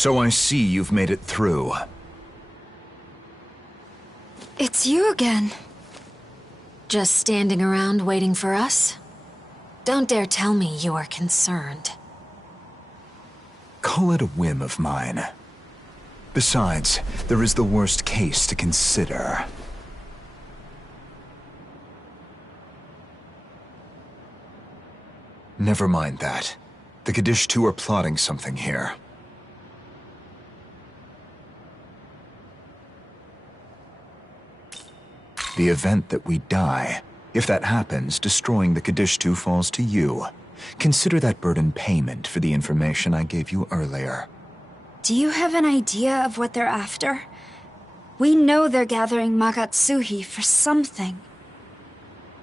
So I see you've made it through. It's you again. Just standing around waiting for us? Don't dare tell me you are concerned. Call it a whim of mine. Besides, there is the worst case to consider. Never mind that. The Kaddish 2 are plotting something here. The event that we die. If that happens, destroying the Kaddish 2 falls to you. Consider that burden payment for the information I gave you earlier. Do you have an idea of what they're after? We know they're gathering Magatsuhi for something.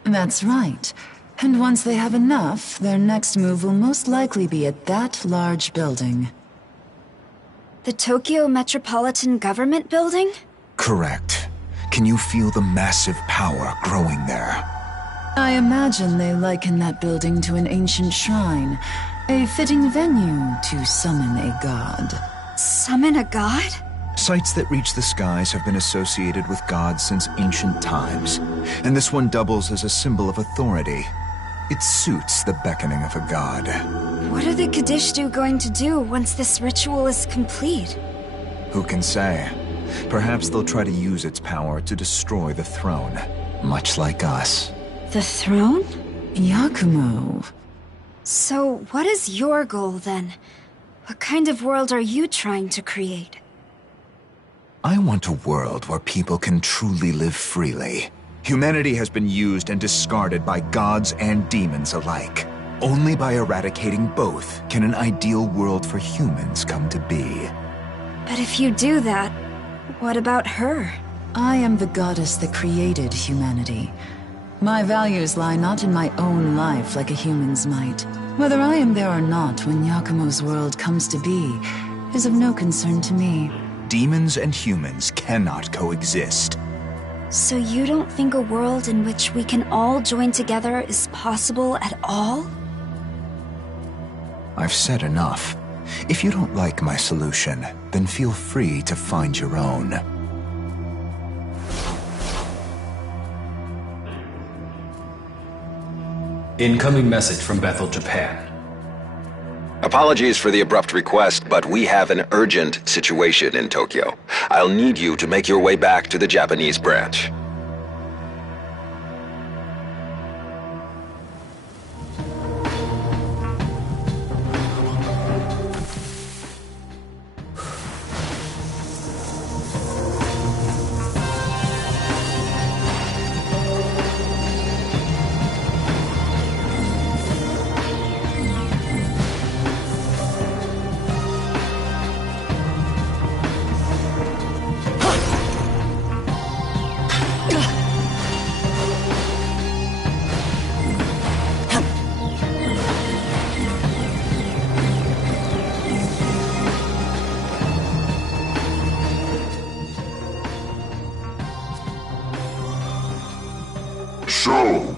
That's right. And once they have enough, their next move will most likely be at that large building. The Tokyo Metropolitan Government Building? Correct. Can you feel the massive power growing there? I imagine they liken that building to an ancient shrine, a fitting venue to summon a god. Summon a god? Sites that reach the skies have been associated with gods since ancient times, and this one doubles as a symbol of authority. It suits the beckoning of a god. What are the Kadishtu going to do once this ritual is complete? Who can say? Perhaps they'll try to use its power to destroy the throne, much like us. The throne? Yakumo. So, what is your goal then? What kind of world are you trying to create? I want a world where people can truly live freely. Humanity has been used and discarded by gods and demons alike. Only by eradicating both can an ideal world for humans come to be. But if you do that, what about her? I am the goddess that created humanity. My values lie not in my own life like a human's might. Whether I am there or not when Yakumo's world comes to be is of no concern to me. Demons and humans cannot coexist. So you don't think a world in which we can all join together is possible at all? I've said enough. If you don't like my solution, then feel free to find your own. Incoming message from Bethel, Japan. Apologies for the abrupt request, but we have an urgent situation in Tokyo. I'll need you to make your way back to the Japanese branch. So,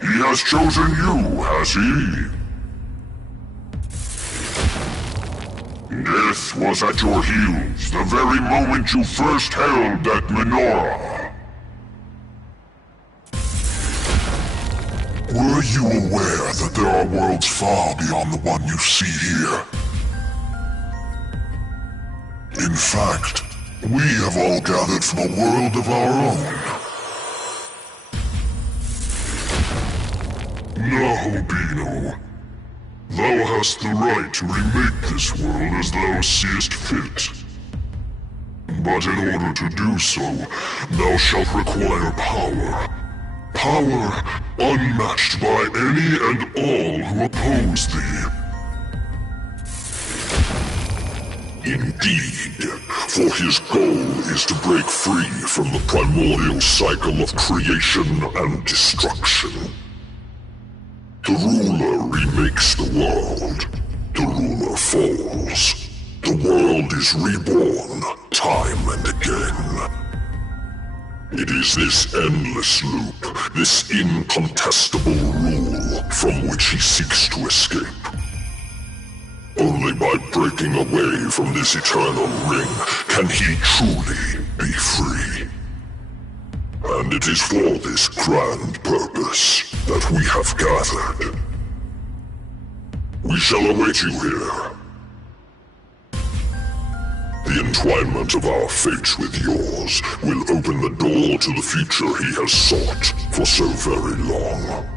he has chosen you, has he? Death was at your heels the very moment you first held that menorah. Were you aware that there are worlds far beyond the one you see here? In fact, we have all gathered from a world of our own. Now, Bino, thou hast the right to remake this world as thou seest fit. But in order to do so, thou shalt require power. Power unmatched by any and all who oppose thee. Indeed, for his goal is to break free from the primordial cycle of creation and destruction. The ruler remakes the world. The ruler falls. The world is reborn, time and again. It is this endless loop, this incontestable rule, from which he seeks to escape. Only by breaking away from this eternal ring can he truly be free. And it is for this grand purpose that we have gathered. We shall await you here. The entwinement of our fate with yours will open the door to the future he has sought for so very long.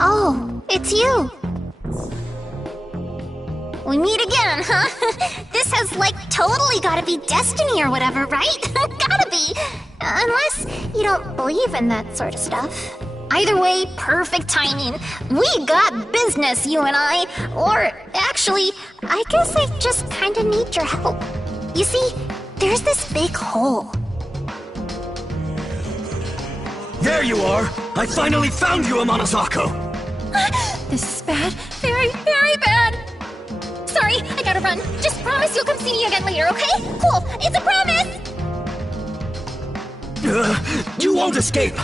Oh, it's you! We meet again, huh? This has, like, totally gotta be destiny or whatever, right? Gotta be! Unless you don't believe in that sort of stuff. Either way, perfect timing. We got business, you and I. Or, actually, I guess I just kinda need your help. You see, there's this big hole. There you are! I finally found you, Amanazako! This is bad. Very, very bad. Sorry, I gotta run. Just promise you'll come see me again later, okay? Cool, it's a promise! You won't escape!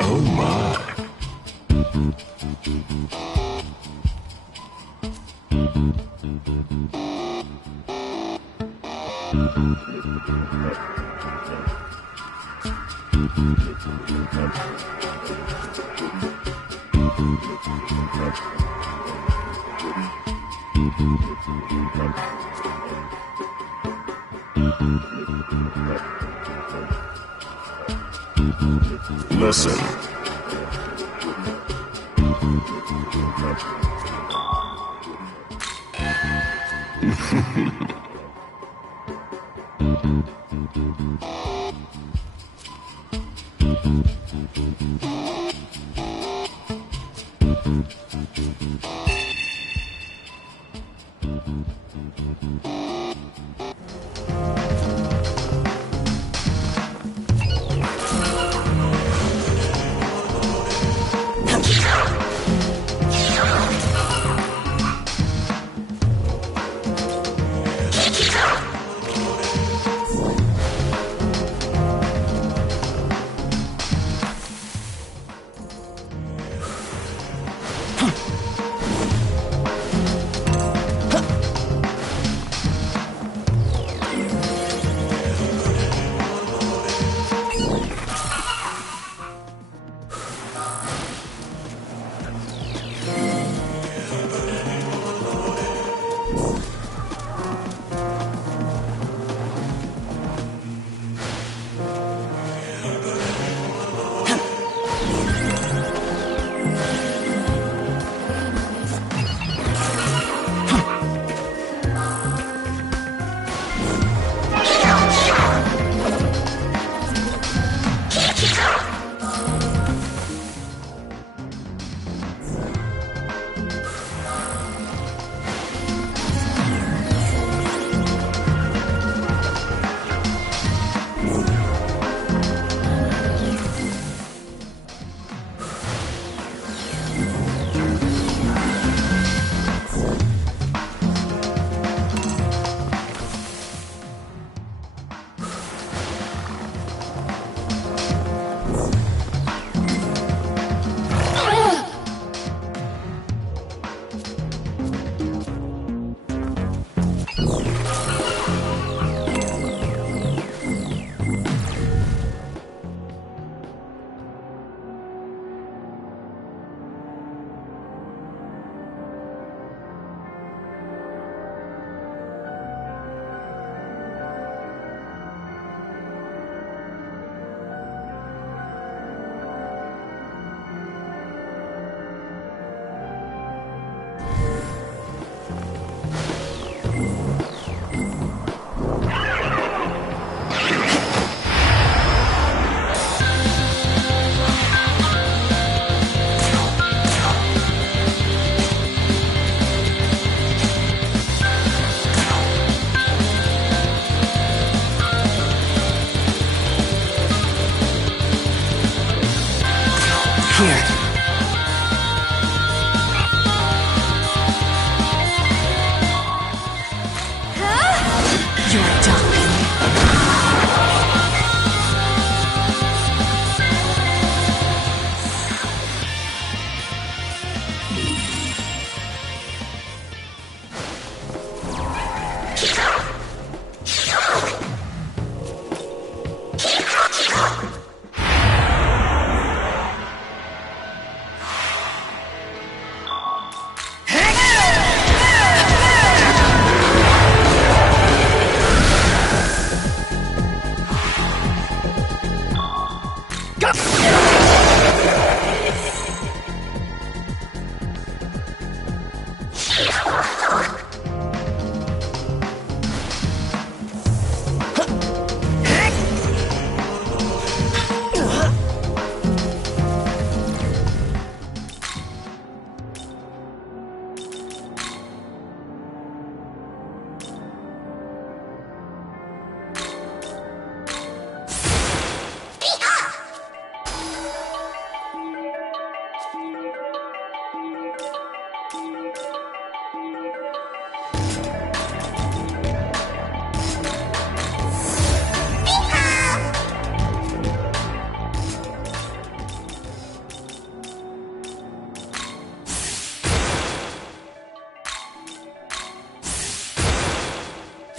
Oh my. Listen.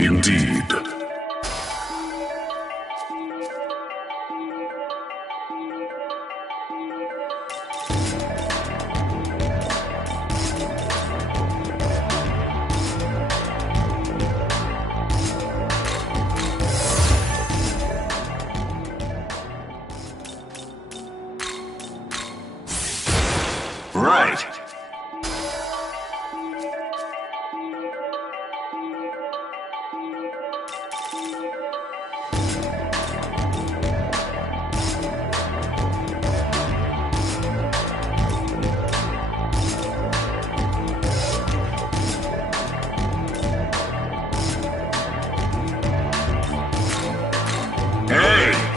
Indeed. Right. Hey!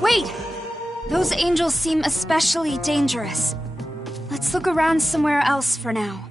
Wait! Those angels seem especially dangerous. Let's look around somewhere else for now.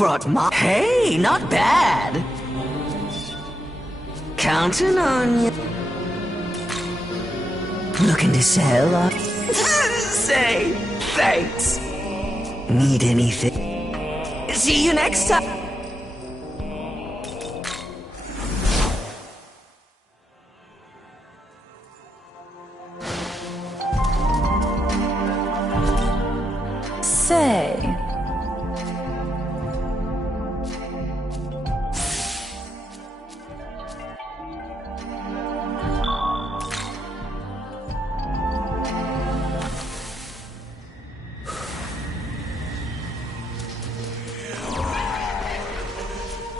Brought Hey, not bad. Counting on you. Looking to sell? Say thanks. Need anything? See you next time. Say.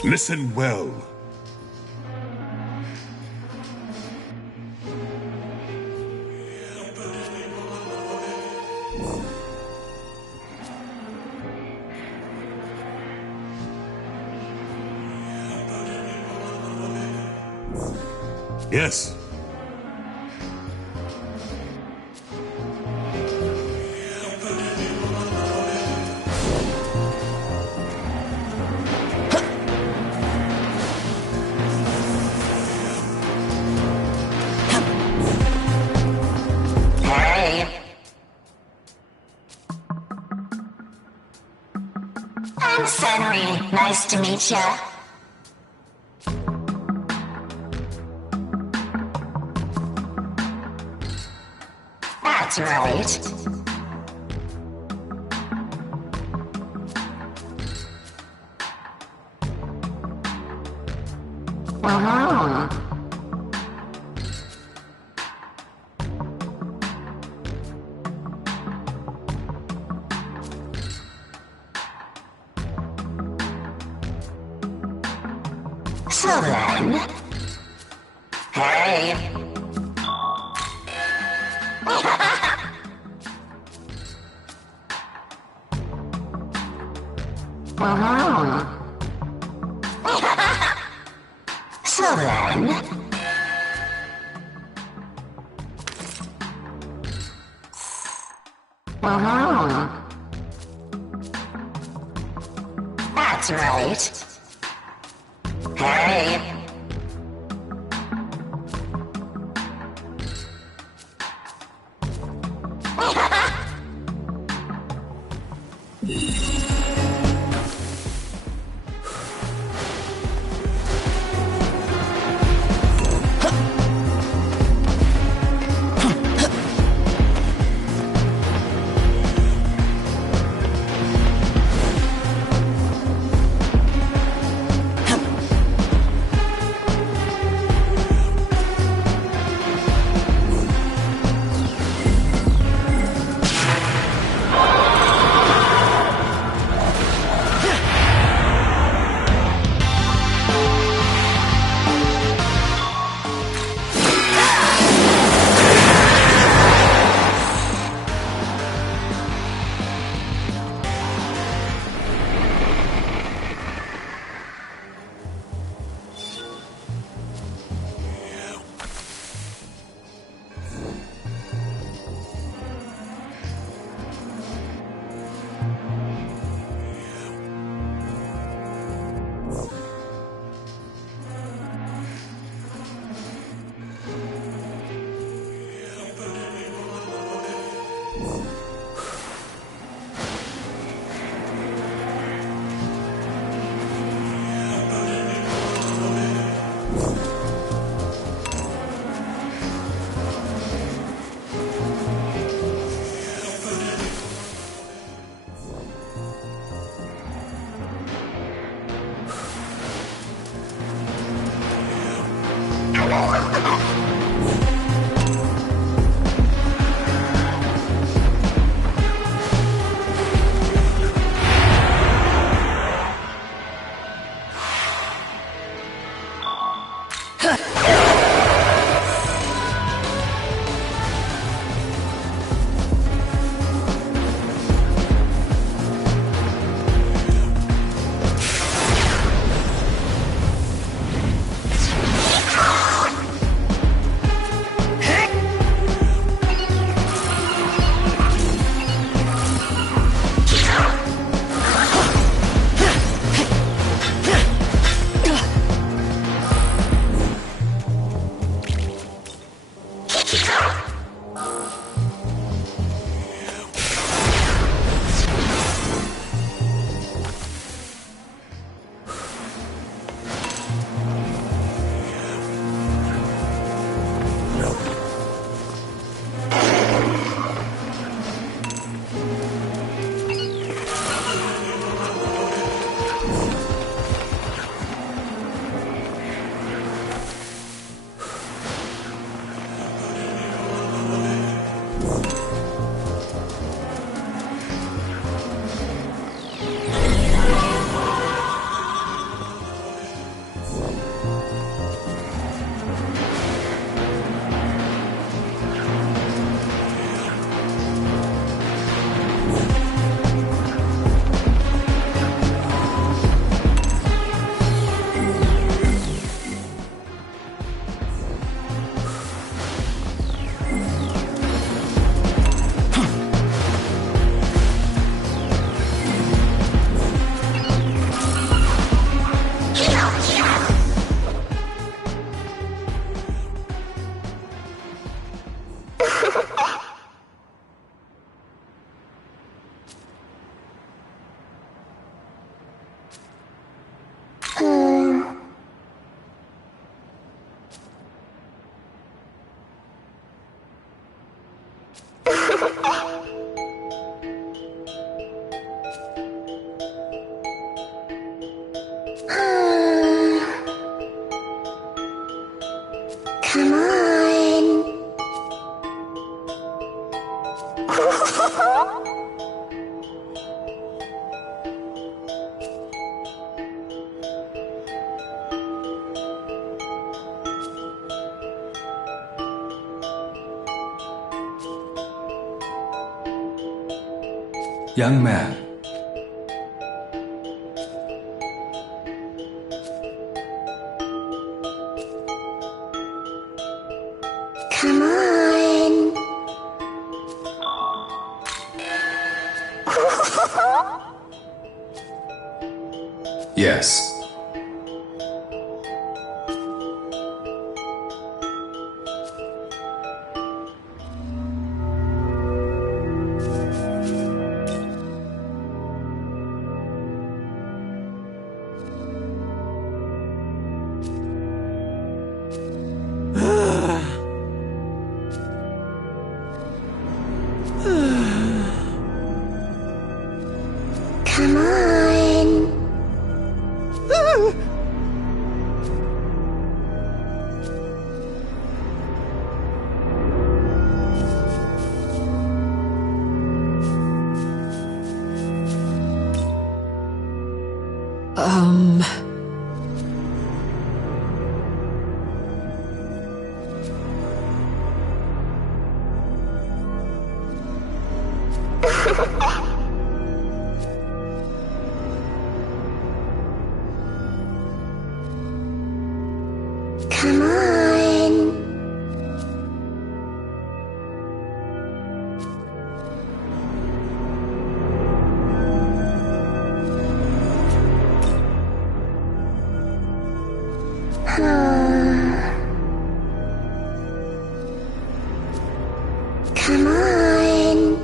Listen well. Yes. I'm Senri. Nice to meet ya. That's right. So then... Hey... So then... That's right. Hey. Come on. Young man, Come on. Yes. Come on. Come on. Come on.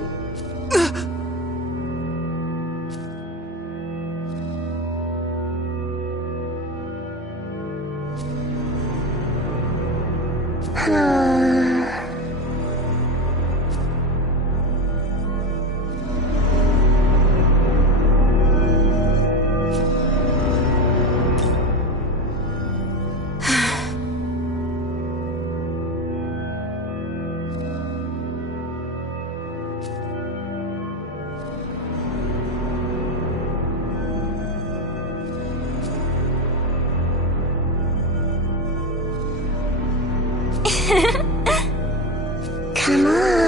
Come on.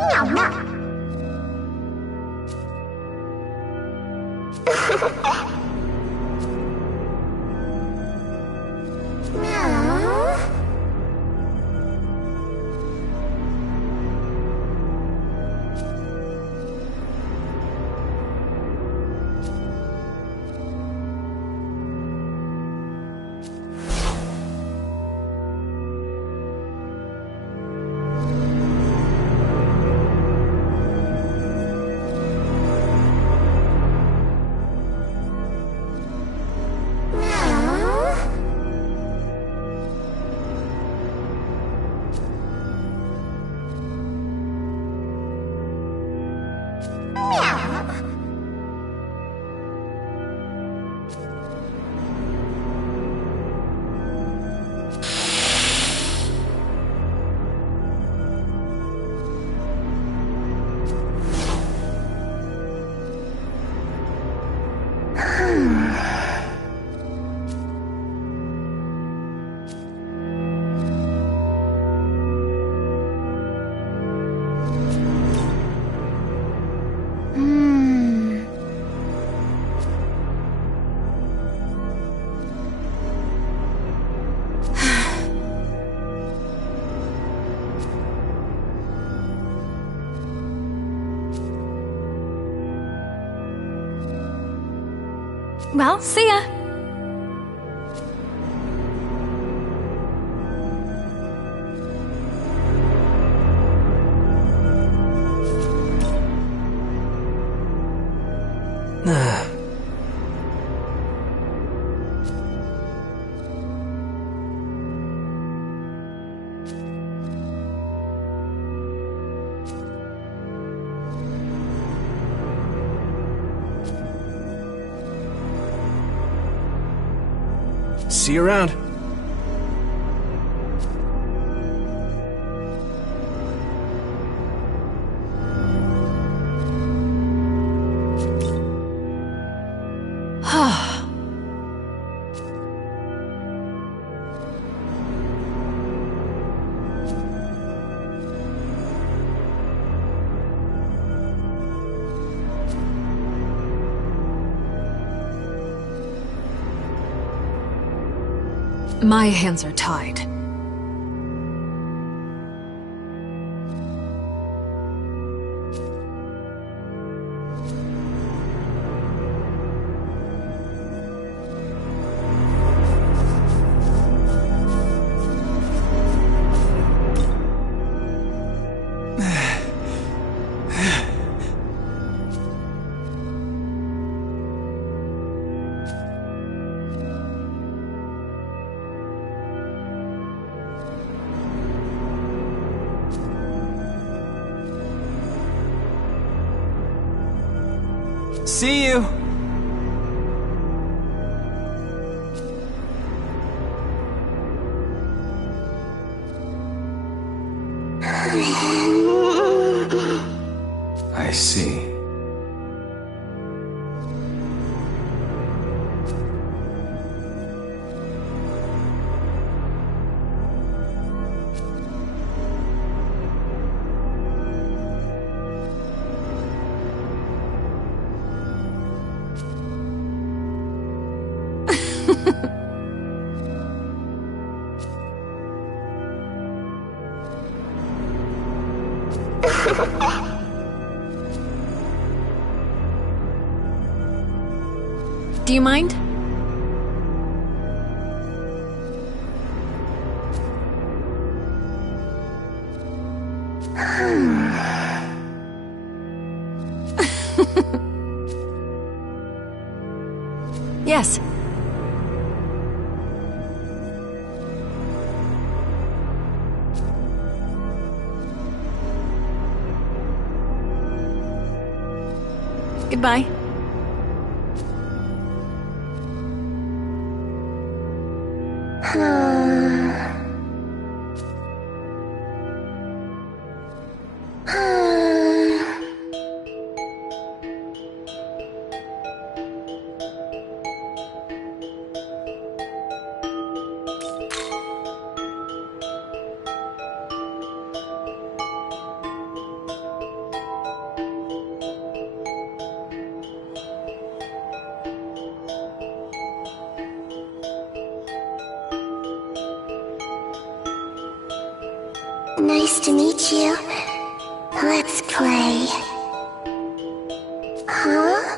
Meow, meow. Meow. Well, see ya. See you around. My hands are tied. See you! I see. Do you mind? Yes. Goodbye. Nice to meet you. Let's play. Huh?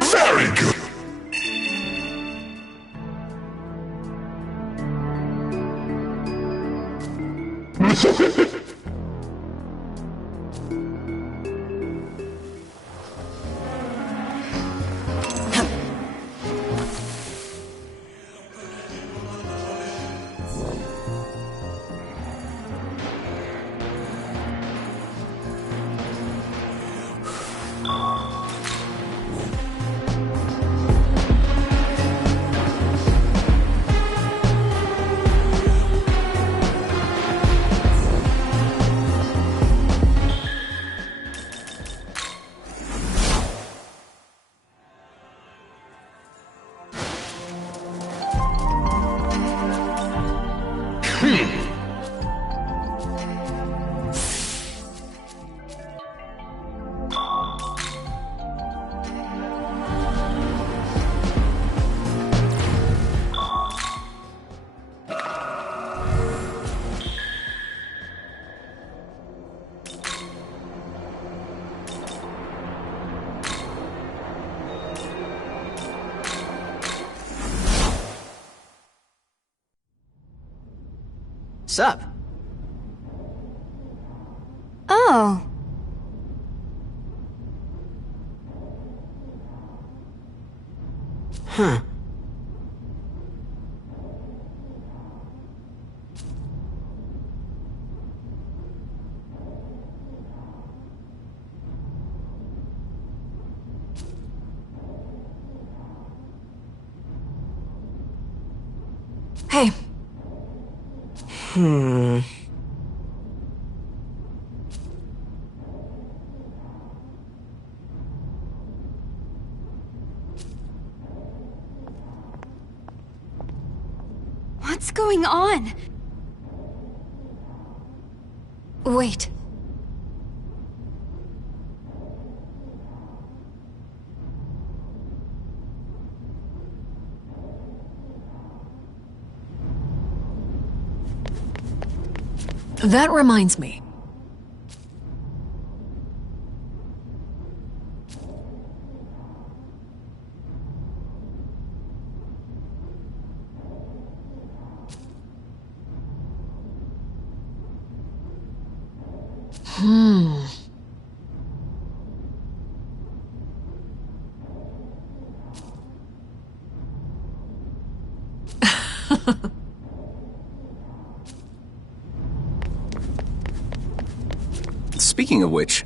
Very good. Sup? Oh. Huh. Hey. What's going on? Wait. That reminds me. Speaking of which...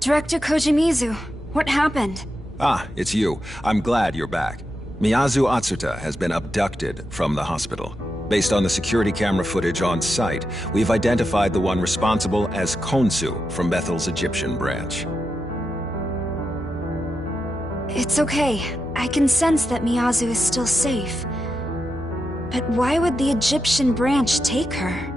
Director Kojimizu, what happened? Ah, it's you. I'm glad you're back. Miyazu Atsuta has been abducted from the hospital. Based on the security camera footage on site, we've identified the one responsible as Khonsu from Bethel's Egyptian branch. It's okay. I can sense that Miyazu is still safe. But why would the Egyptian branch take her?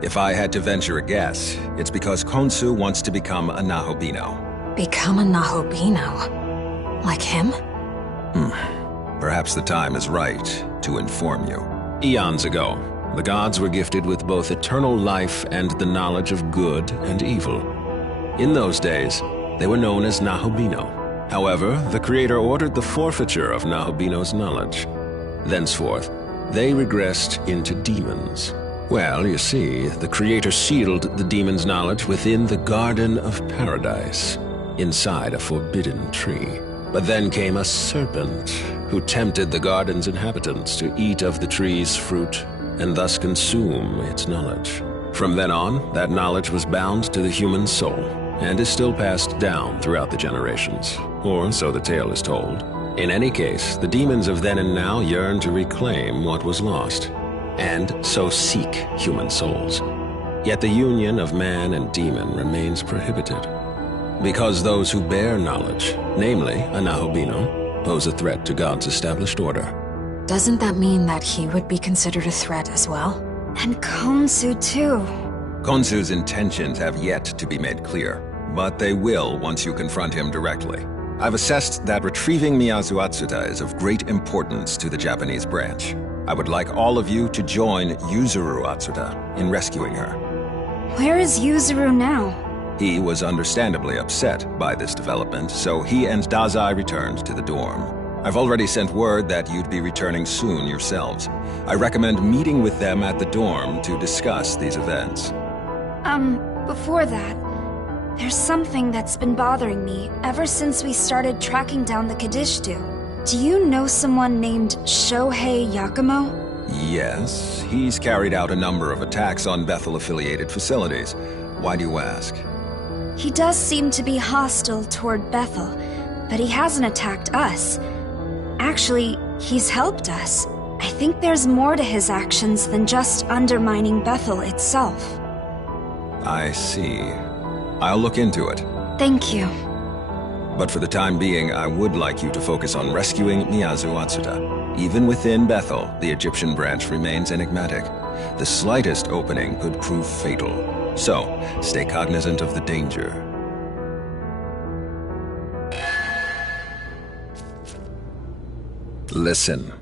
If I had to venture a guess, it's because Khonsu wants to become a Nahobino. Become a Nahobino? Like him? Perhaps the time is right to inform you. Eons ago, the gods were gifted with both eternal life and the knowledge of good and evil. In those days, they were known as Nahobino. However, the Creator ordered the forfeiture of Nahobino's knowledge. Thenceforth, they regressed into demons. Well, you see, the Creator sealed the demon's knowledge within the Garden of Paradise, inside a forbidden tree. But then came a serpent, who tempted the garden's inhabitants to eat of the tree's fruit, and thus consume its knowledge. From then on, that knowledge was bound to the human soul, and is still passed down throughout the generations, or so the tale is told. In any case, the demons of then and now yearn to reclaim what was lost, and so seek human souls. Yet the union of man and demon remains prohibited, because those who bear knowledge, namely a Nahobino, pose a threat to God's established order. Doesn't that mean that he would be considered a threat as well? And Khonsu too. Khonsu's intentions have yet to be made clear, but they will once you confront him directly. I've assessed that retrieving Miyazu Atsuta is of great importance to the Japanese branch. I would like all of you to join Yuzuru Atsuta in rescuing her. Where is Yuzuru now? He was understandably upset by this development, so he and Dazai returned to the dorm. I've already sent word that you'd be returning soon yourselves. I recommend meeting with them at the dorm to discuss these events. Before that, there's something that's been bothering me ever since we started tracking down the Kadishtu. Do you know someone named Shohei Yakumo? Yes, he's carried out a number of attacks on Bethel-affiliated facilities. Why do you ask? He does seem to be hostile toward Bethel, but he hasn't attacked us. Actually, he's helped us. I think there's more to his actions than just undermining Bethel itself. I see. I'll look into it. Thank you. But for the time being, I would like you to focus on rescuing Miyazu Atsuta. Even within Bethel, the Egyptian branch remains enigmatic. The slightest opening could prove fatal. So, stay cognizant of the danger. Listen.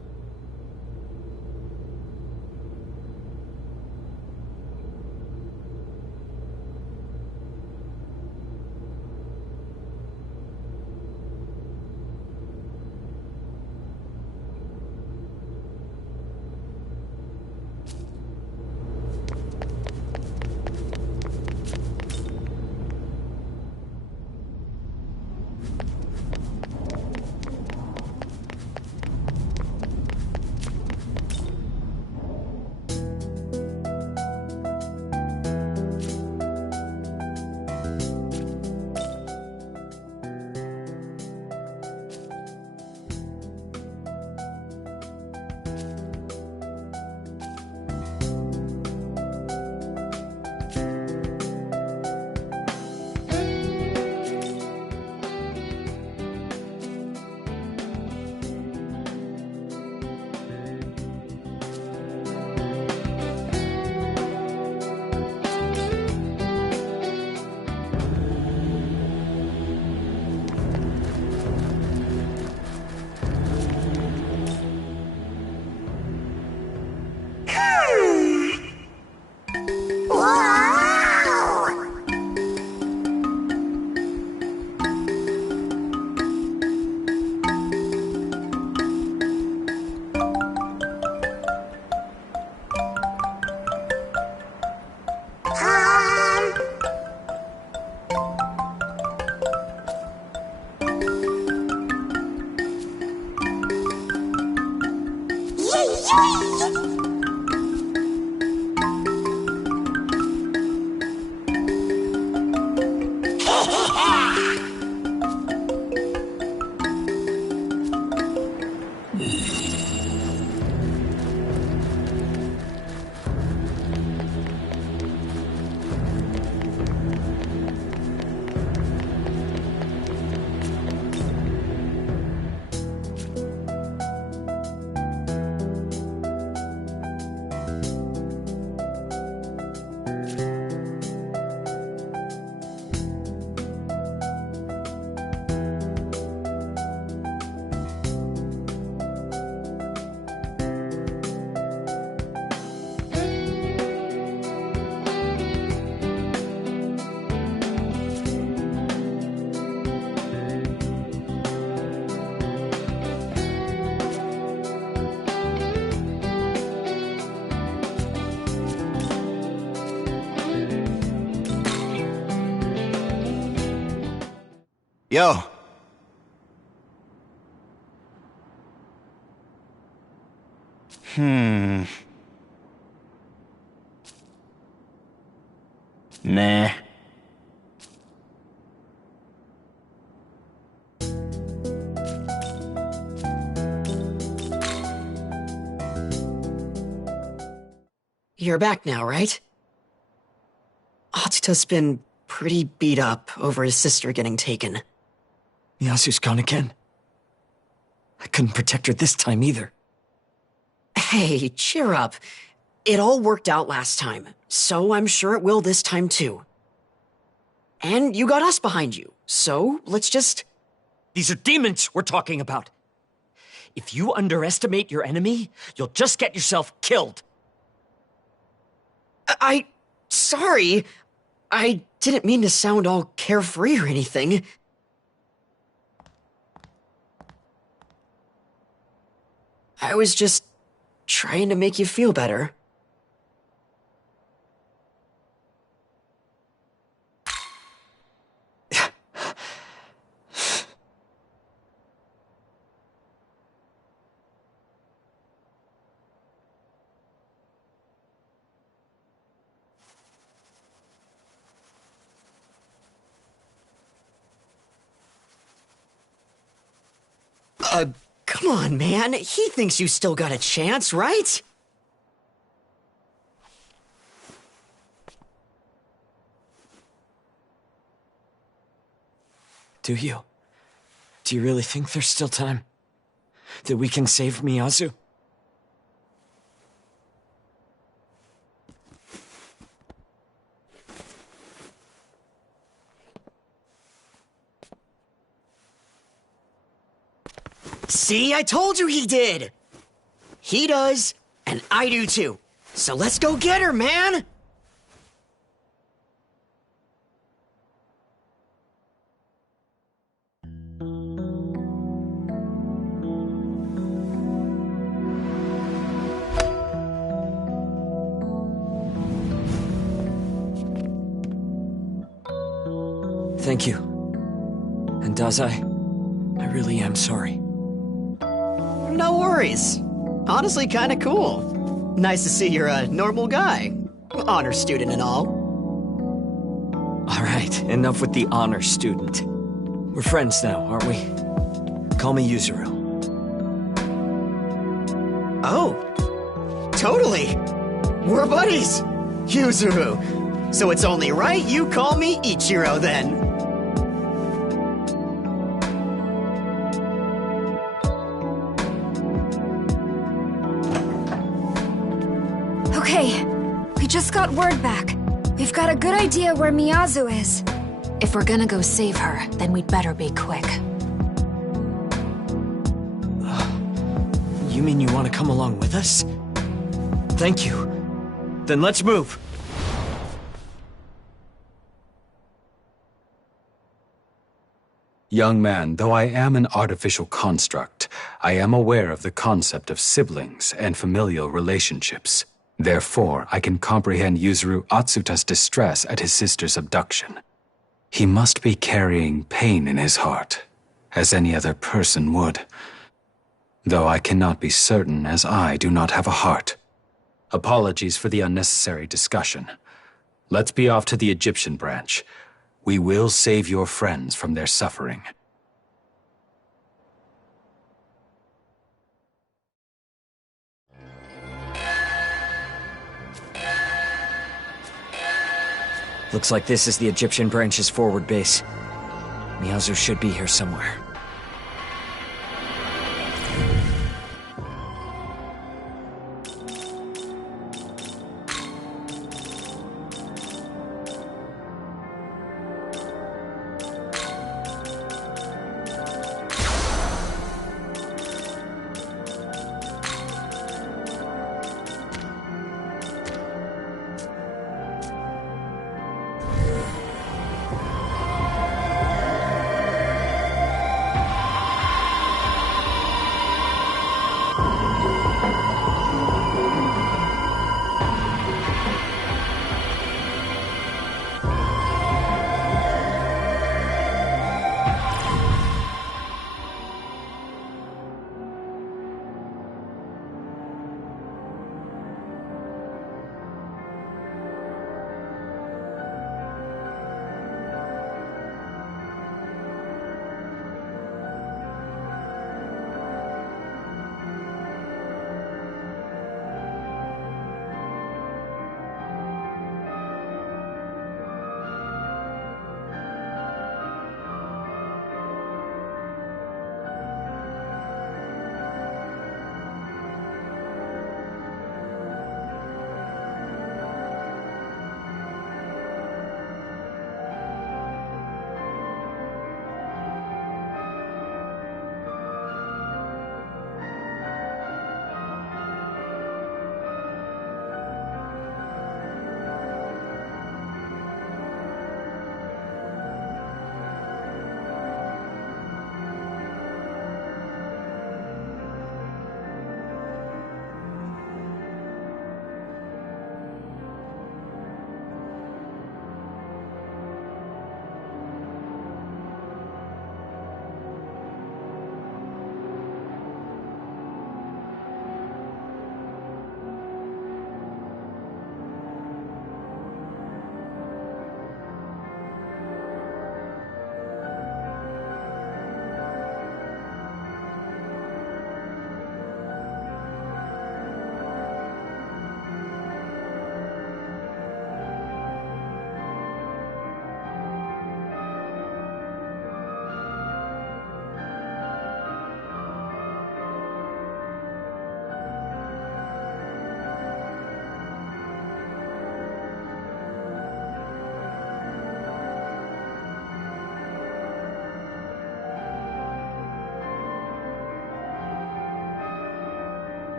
Yo. Nah. You're back now, right? Atsuto's been pretty beat up over his sister getting taken. Miyazu's gone again. I couldn't protect her this time either. Hey, cheer up. It all worked out last time, so I'm sure it will this time too. And you got us behind you, so let's just... These are demons we're talking about. If you underestimate your enemy, you'll just get yourself killed. Sorry. I didn't mean to sound all carefree or anything. I was just trying to make you feel better. Come on, man. He thinks you still got a chance, right? Do you? Do you really think there's still time? That we can save Miyazu? See, I told you he did! He does, and I do too. So let's go get her, man! Thank you. And Dazai, I really am sorry. No worries. Honestly, kinda cool. Nice to see you're a normal guy. Honor student and all. Alright, enough with the honor student. We're friends now, aren't we? Call me Yuzuru. Oh, totally. We're buddies. Yuzuru. So it's only right you call me Ichiro then. Okay, we just got word back. We've got a good idea where Miyazu is. If we're gonna go save her, then we'd better be quick. You mean you want to come along with us? Thank you. Then let's move. Young man, though I am an artificial construct, I am aware of the concept of siblings and familial relationships. Therefore, I can comprehend Yuzuru Atsuta's distress at his sister's abduction. He must be carrying pain in his heart, as any other person would. Though I cannot be certain, as I do not have a heart. Apologies for the unnecessary discussion. Let's be off to the Egyptian branch. We will save your friends from their suffering. Looks like this is the Egyptian branch's forward base. Miyazu should be here somewhere.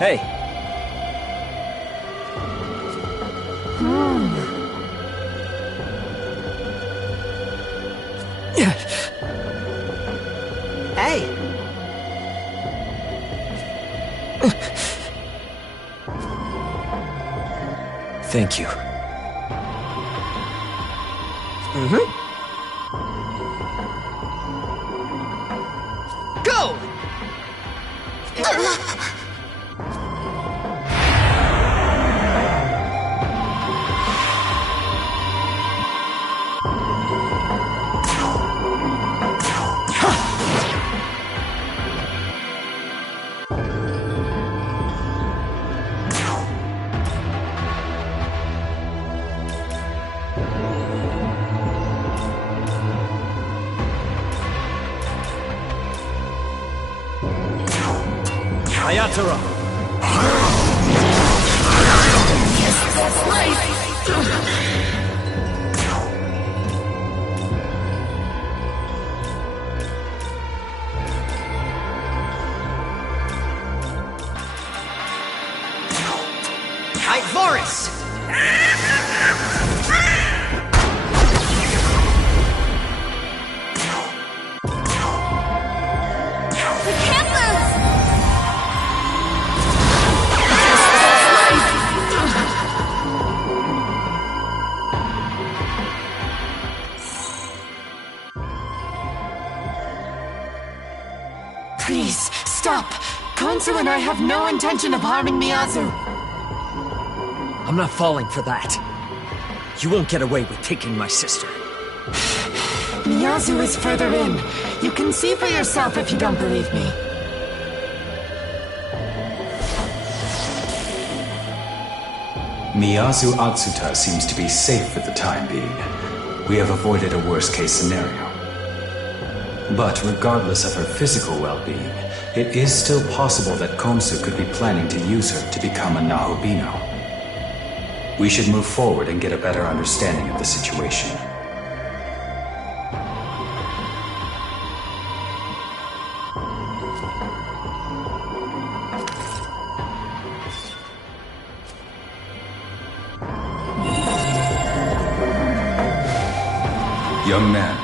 Hey. Hey! Thank you. Go! Ayatura! Varus! Please, stop! Konsu and I have no intention of harming Miyazu! I'm not falling for that. You won't get away with taking my sister. Miyazu is further in. You can see for yourself if you don't believe me. Miyazu Atsuta seems to be safe for the time being. We have avoided a worst-case scenario. But regardless of her physical well-being, it is still possible that Konsu could be planning to use her to become a Nahobino. We should move forward and get a better understanding of the situation. Young man.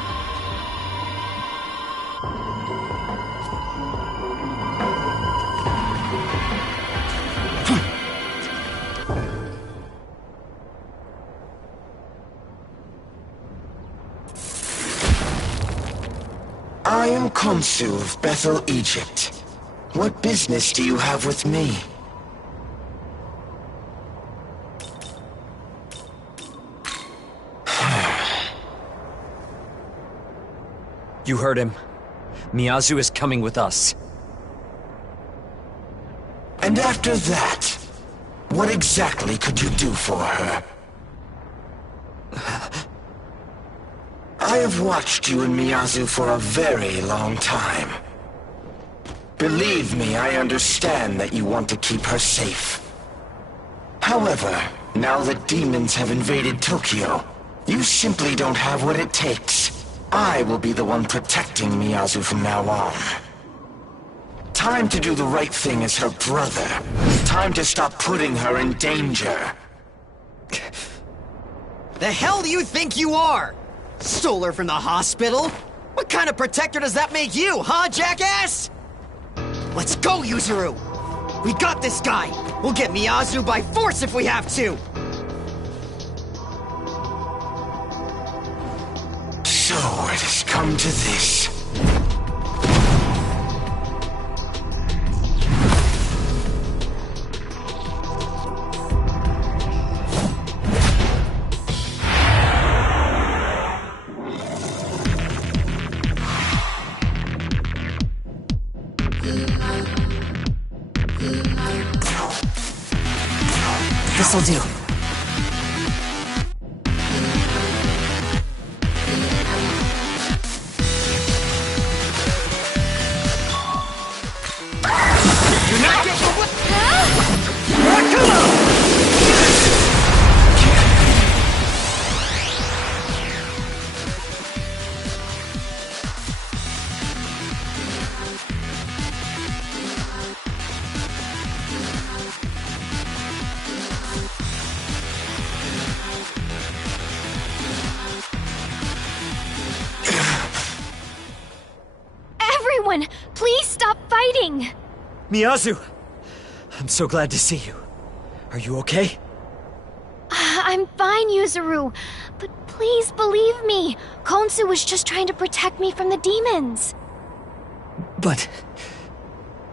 I am Konsu of Bethel, Egypt. What business do you have with me? You heard him. Miyazu is coming with us. And after that, what exactly could you do for her? I have watched you and Miyazu for a very long time. Believe me, I understand that you want to keep her safe. However, now that demons have invaded Tokyo, you simply don't have what it takes. I will be the one protecting Miyazu from now on. Time to do the right thing as her brother. Time to stop putting her in danger. The hell do you think you are? Stole her from the hospital? What kind of protector does that make you, huh, jackass? Let's go, Yuzuru! We got this guy! We'll get Miyazu by force if we have to! So it has come to this. This'll do. everyone, please stop fighting! Miyazu! I'm so glad to see you. Are you okay? I'm fine, Yuzuru. But please believe me. Konsu was just trying to protect me from the demons. But...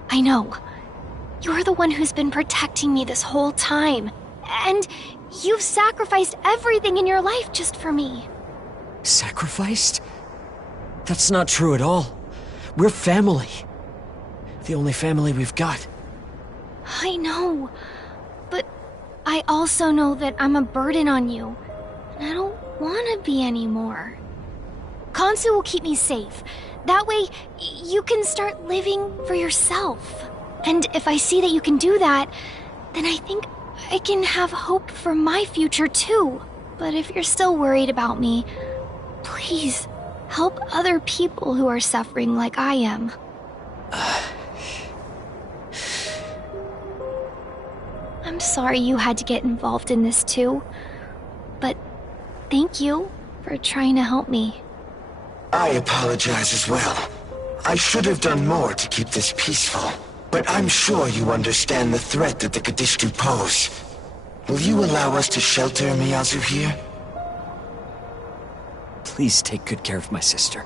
I know. You're the one who's been protecting me this whole time. And you've sacrificed everything in your life just for me. Sacrificed? That's not true at all. We're family. The only family we've got. I know. But I also know that I'm a burden on you. And I don't want to be anymore. Konsu will keep me safe. That way, you can start living for yourself. And if I see that you can do that, then I think I can have hope for my future too. But if you're still worried about me, please help other people who are suffering like I am. I'm sorry you had to get involved in this too. But thank you for trying to help me. I apologize as well. I should have done more to keep this peaceful. But I'm sure you understand the threat that the Kadishtu pose. Will you allow us to shelter Miyazu here? Please take good care of my sister.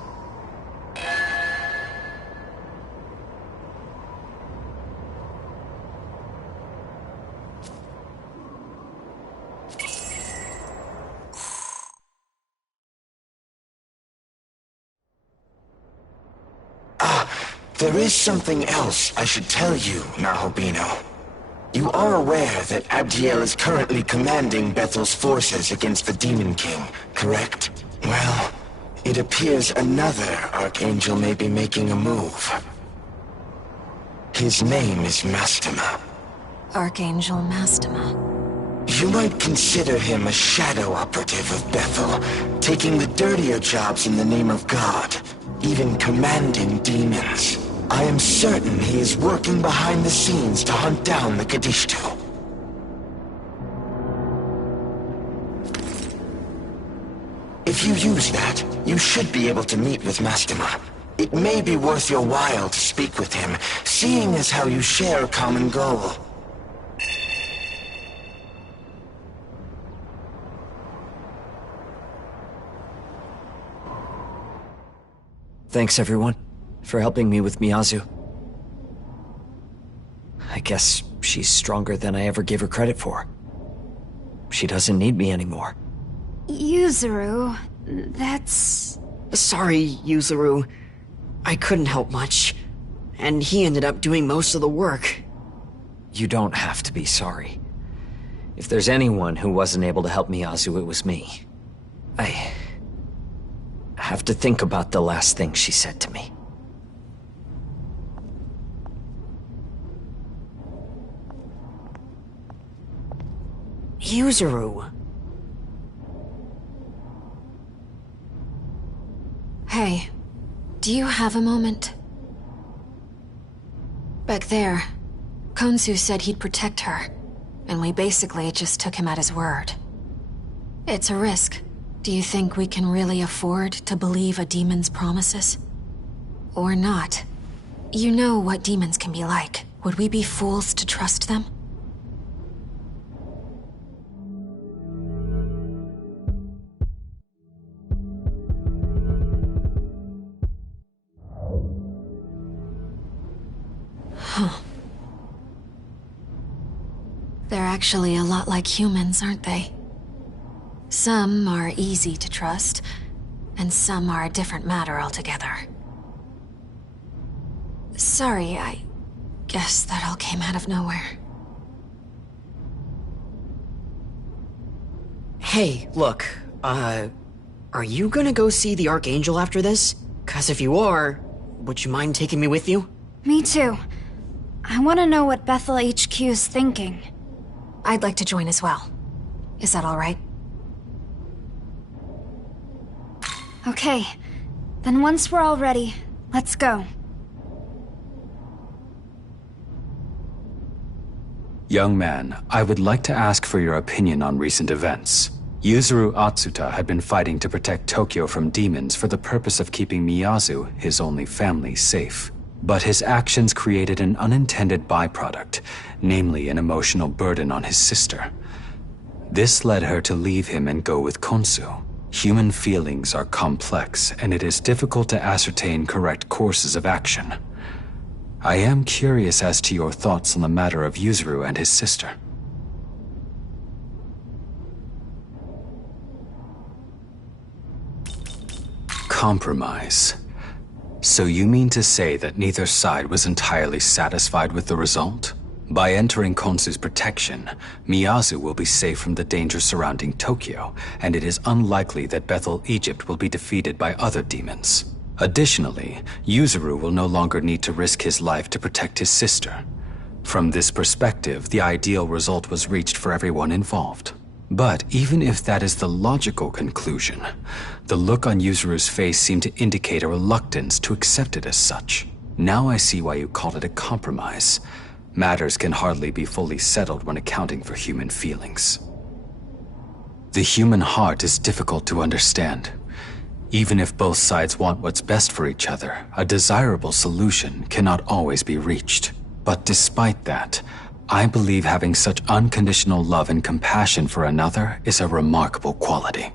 There is something else I should tell you, Nahobino. You are aware that Abdiel is currently commanding Bethel's forces against the Demon King, correct? Well, it appears another Archangel may be making a move. His name is Mastema. Archangel Mastema. You might consider him a shadow operative of Bethel, taking the dirtier jobs in the name of God, even commanding demons. I am certain he is working behind the scenes to hunt down the Kadishtu. If you use that, you should be able to meet with Mastema. It may be worth your while to speak with him, seeing as how you share a common goal. Thanks, everyone, for helping me with Miyazu. I guess she's stronger than I ever gave her credit for. She doesn't need me anymore. Yuzuru, that's... Sorry, Yuzuru. I couldn't help much. And he ended up doing most of the work. You don't have to be sorry. If there's anyone who wasn't able to help Miyazu, it was me. I have to think about the last thing she said to me. Yuzuru. Hey, do you have a moment? Back there, Konsu said he'd protect her, and we basically just took him at his word. It's a risk. Do you think we can really afford to believe a demon's promises? Or not? You know what demons can be like. Would we be fools to trust them? Huh. They're actually a lot like humans, aren't they? Some are easy to trust, and some are a different matter altogether. Sorry, I guess that all came out of nowhere. Hey, look, are you gonna go see the Archangel after this? 'Cause if you are, would you mind taking me with you? Me too. I want to know what Bethel HQ's thinking. I'd like to join as well. Is that all right? Okay. Then once we're all ready, let's go. Young man, I would like to ask for your opinion on recent events. Yuzuru Atsuta had been fighting to protect Tokyo from demons for the purpose of keeping Miyazu, his only family, safe. But his actions created an unintended byproduct, namely an emotional burden on his sister. This led her to leave him and go with Khonsu. Human feelings are complex, and it is difficult to ascertain correct courses of action. I am curious as to your thoughts on the matter of Yuzuru and his sister. Compromise. So you mean to say that neither side was entirely satisfied with the result? By entering Khonsu's protection, Miyazu will be safe from the danger surrounding Tokyo, and it is unlikely that Bethel, Egypt will be defeated by other demons. Additionally, Yuzuru will no longer need to risk his life to protect his sister. From this perspective, the ideal result was reached for everyone involved. But even if that is the logical conclusion, the look on Yuzuru's face seemed to indicate a reluctance to accept it as such. Now I see why you called it a compromise. Matters can hardly be fully settled when accounting for human feelings. The human heart is difficult to understand. Even if both sides want what's best for each other, a desirable solution cannot always be reached. But despite that, I believe having such unconditional love and compassion for another is a remarkable quality.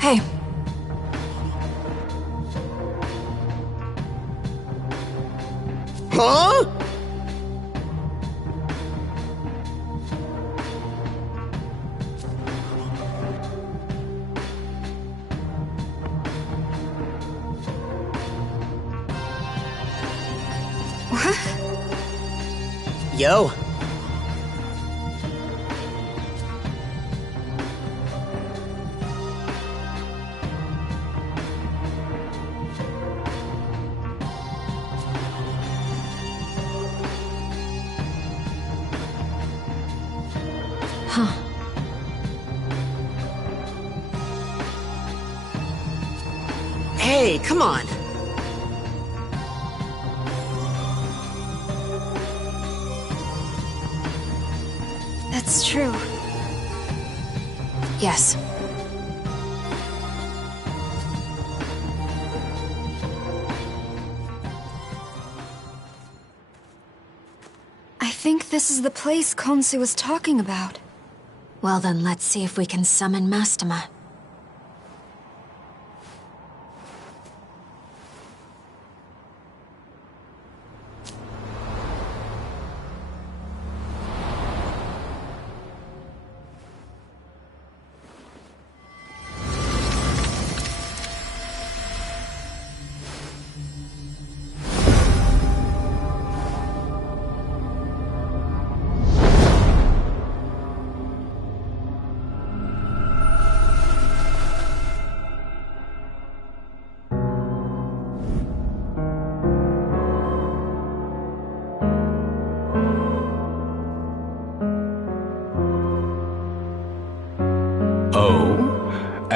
Hey. Huh? Yo. Huh. Hey, come on. That's true. Yes. I think this is the place Khonsu was talking about. Well then, let's see if we can summon Mastema.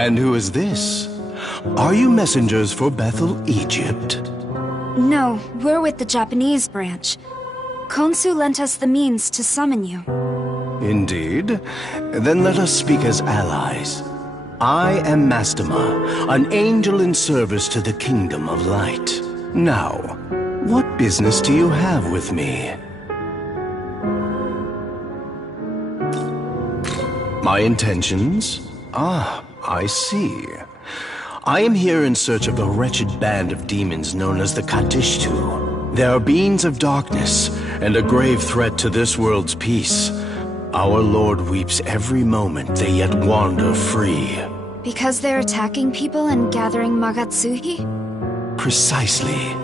And who is this? Are you messengers for Bethel, Egypt? No, we're with the Japanese branch. Konsu lent us the means to summon you. Indeed. Then let us speak as allies. I am Mastema, an angel in service to the Kingdom of Light. Now, what business do you have with me? My intentions? Ah, I see. I am here in search of a wretched band of demons known as the Kadishtu. They are beings of darkness and a grave threat to this world's peace. Our Lord weeps every moment they yet wander free. Because they're attacking people and gathering Magatsuhi? Precisely.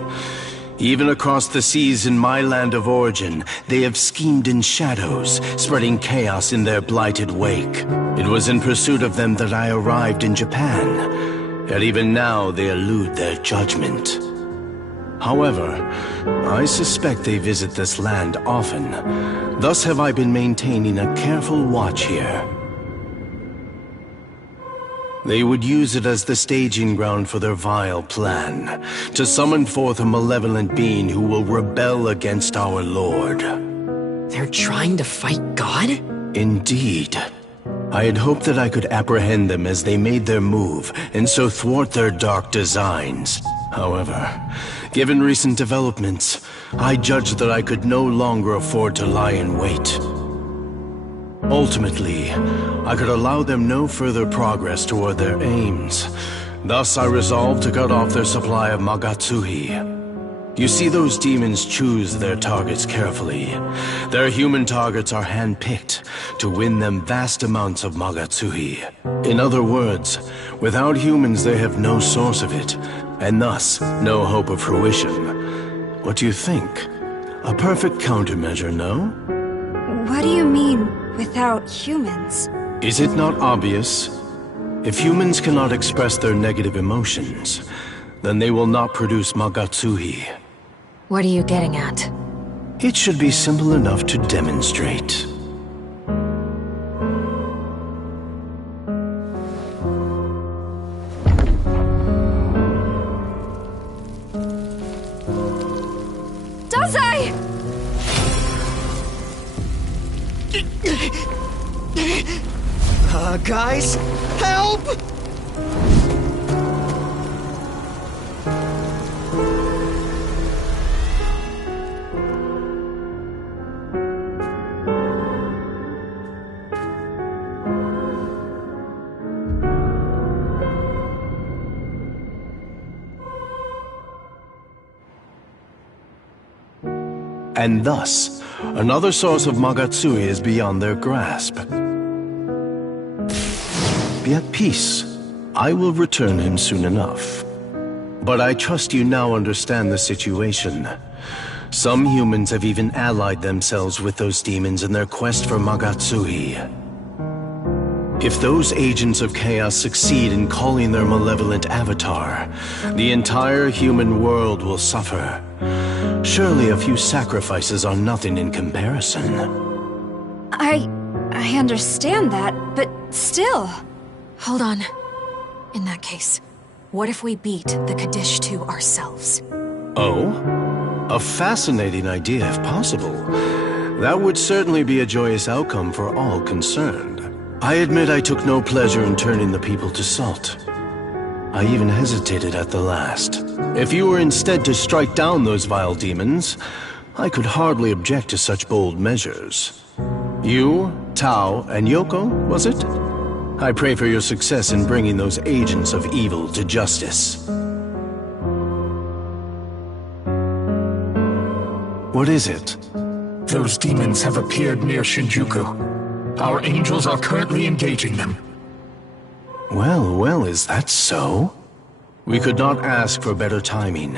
Even across the seas in my land of origin, they have schemed in shadows, spreading chaos in their blighted wake. It was in pursuit of them that I arrived in Japan, yet even now they elude their judgment. However, I suspect they visit this land often. Thus have I been maintaining a careful watch here. They would use it as the staging ground for their vile plan, to summon forth a malevolent being who will rebel against our Lord. They're trying to fight God? Indeed. I had hoped that I could apprehend them as they made their move, and so thwart their dark designs. However, given recent developments, I judged that I could no longer afford to lie in wait. Ultimately, I could allow them no further progress toward their aims. Thus, I resolved to cut off their supply of Magatsuhi. You see, those demons choose their targets carefully. Their human targets are handpicked to win them vast amounts of Magatsuhi. In other words, without humans they have no source of it, and thus no hope of fruition. What do you think? A perfect countermeasure, no? What do you mean, without humans? Is it not obvious? If humans cannot express their negative emotions, then they will not produce Magatsuhi. What are you getting at? It should be simple enough to demonstrate. Dazai! Guys, help! And thus, another source of Magatsuhi is beyond their grasp. Be at peace. I will return him soon enough. But I trust you now understand the situation. Some humans have even allied themselves with those demons in their quest for Magatsuhi. If those agents of chaos succeed in calling their malevolent avatar, the entire human world will suffer. Surely a few sacrifices are nothing in comparison. I understand that, but still... Hold on. In that case, what if we beat the Kadishtu ourselves? Oh? A fascinating idea if possible. That would certainly be a joyous outcome for all concerned. I admit I took no pleasure in turning the people to salt. I even hesitated at the last. If you were instead to strike down those vile demons, I could hardly object to such bold measures. You, Tao, and Yoko, was it? I pray for your success in bringing those agents of evil to justice. What is it? Those demons have appeared near Shinjuku. Our angels are currently engaging them. Well, is that so? We could not ask for better timing.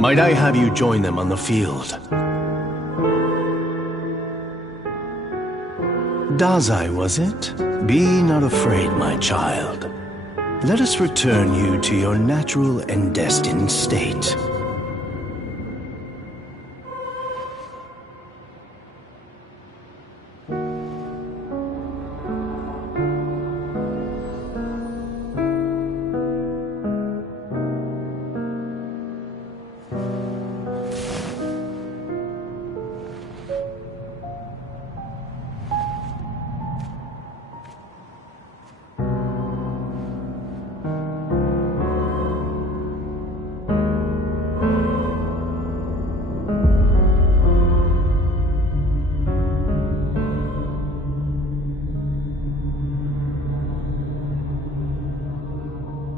Might I have you join them on the field? Dazai, was it? Be not afraid, my child. Let us return you to your natural and destined state.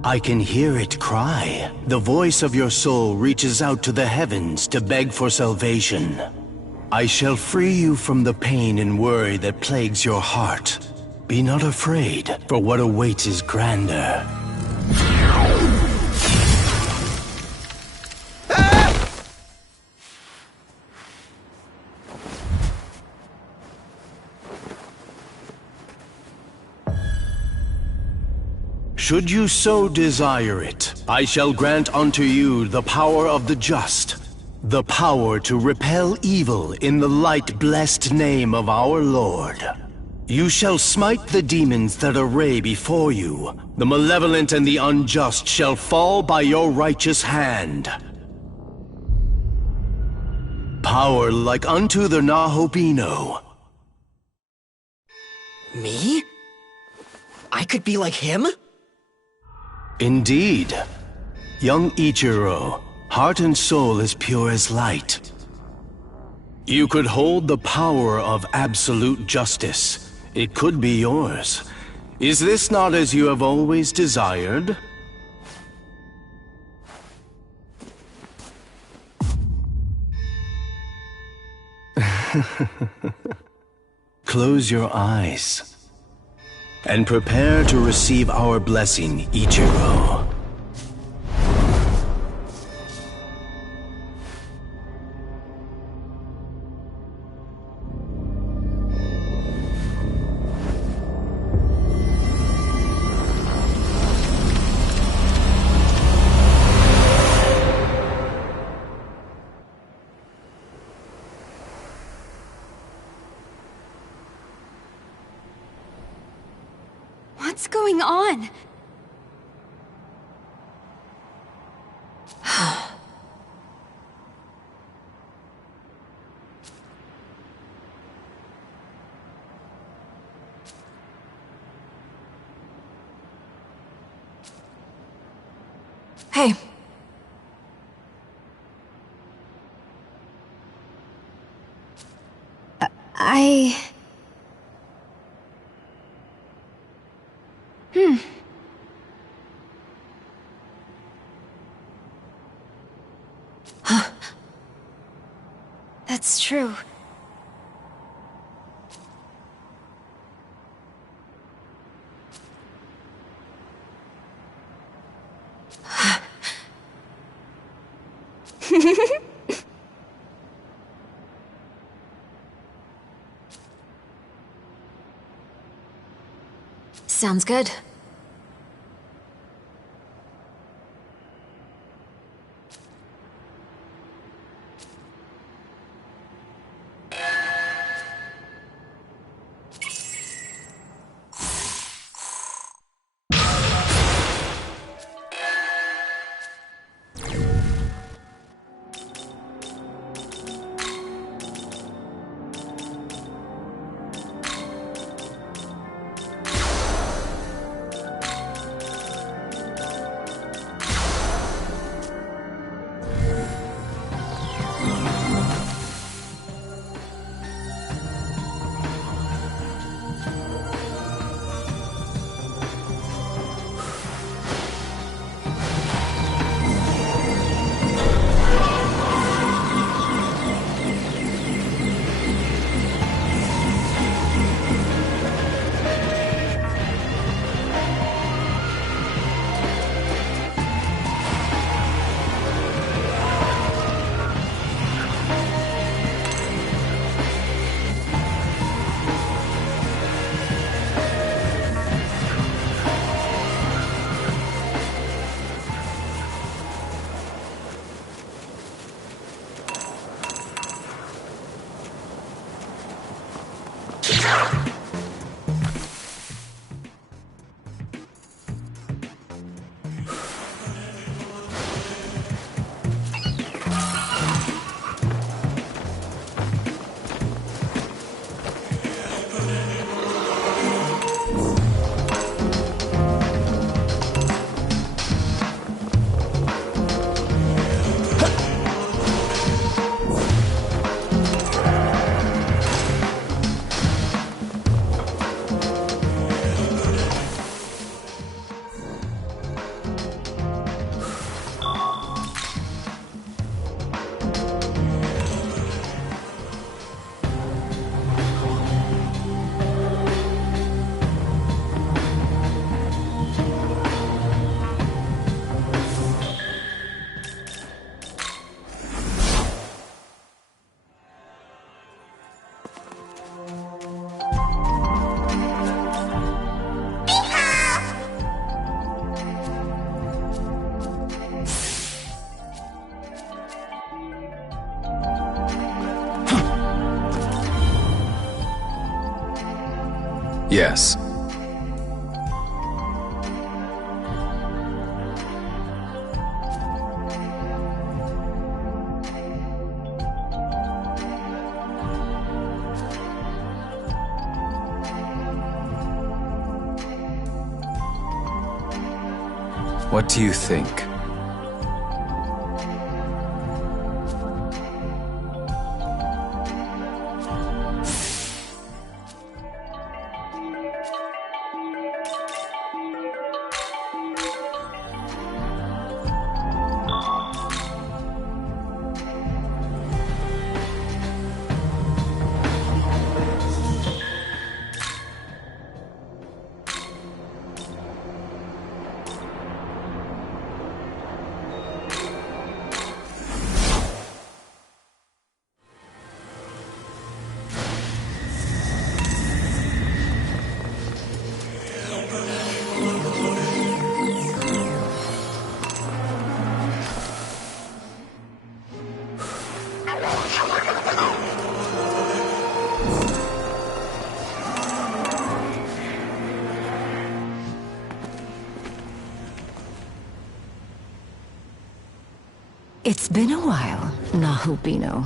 I can hear it cry. The voice of your soul reaches out to the heavens to beg for salvation. I shall free you from the pain and worry that plagues your heart. Be not afraid, for what awaits is grander. Should you so desire it, I shall grant unto you the power of the just, the power to repel evil in the light-blessed name of our Lord. You shall smite the demons that array before you. The malevolent and the unjust shall fall by your righteous hand. Power like unto the Nahopino. Me? I could be like him? Indeed. Young Ichiro, heart and soul as pure as light. You could hold the power of absolute justice. It could be yours. Is this not as you have always desired? Close your eyes and prepare to receive our blessing, Ichiro. What's going on? Hey. That's true. Sounds good. Yes. What do you think? It's been a while, Nahubino.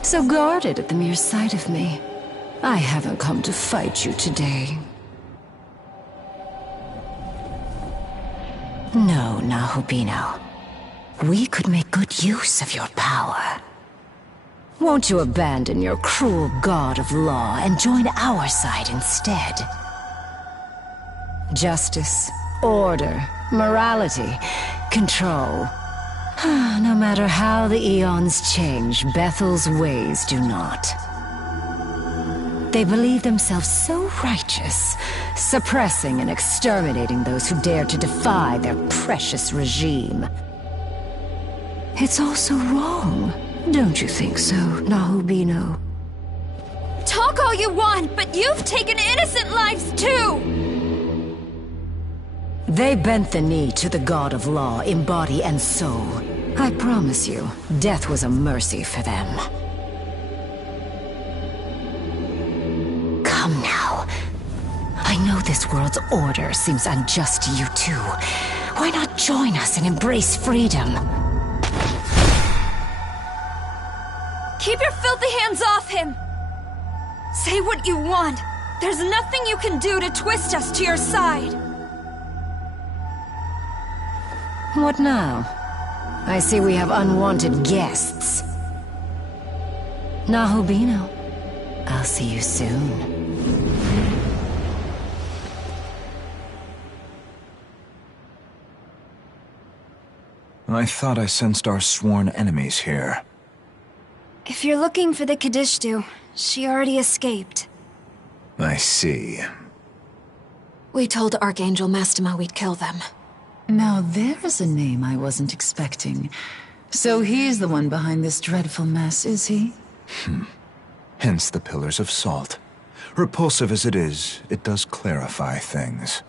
So guarded at the mere sight of me. I haven't come to fight you today. No, Nahubino. We could make good use of your power. Won't you abandon your cruel god of law and join our side instead? Justice, order, morality, control. No matter how the eons change, Bethel's ways do not. They believe themselves so righteous, suppressing and exterminating those who dare to defy their precious regime. It's also wrong. Don't you think so, Nahubino? Talk all you want, but you've taken innocent lives too! They bent the knee to the god of law in body and soul. I promise you, death was a mercy for them. Come now. I know this world's order seems unjust to you too. Why not join us and embrace freedom? Keep your filthy hands off him! Say what you want. There's nothing you can do to twist us to your side. What now? I see we have unwanted guests. Nahubino, I'll see you soon. I thought I sensed our sworn enemies here. If you're looking for the Kadishtu, she already escaped. I see. We told Archangel Mastema we'd kill them. Now there's a name I wasn't expecting. So he's the one behind this dreadful mess, is he? Hence the Pillars of Salt. Repulsive as it is, it does clarify things.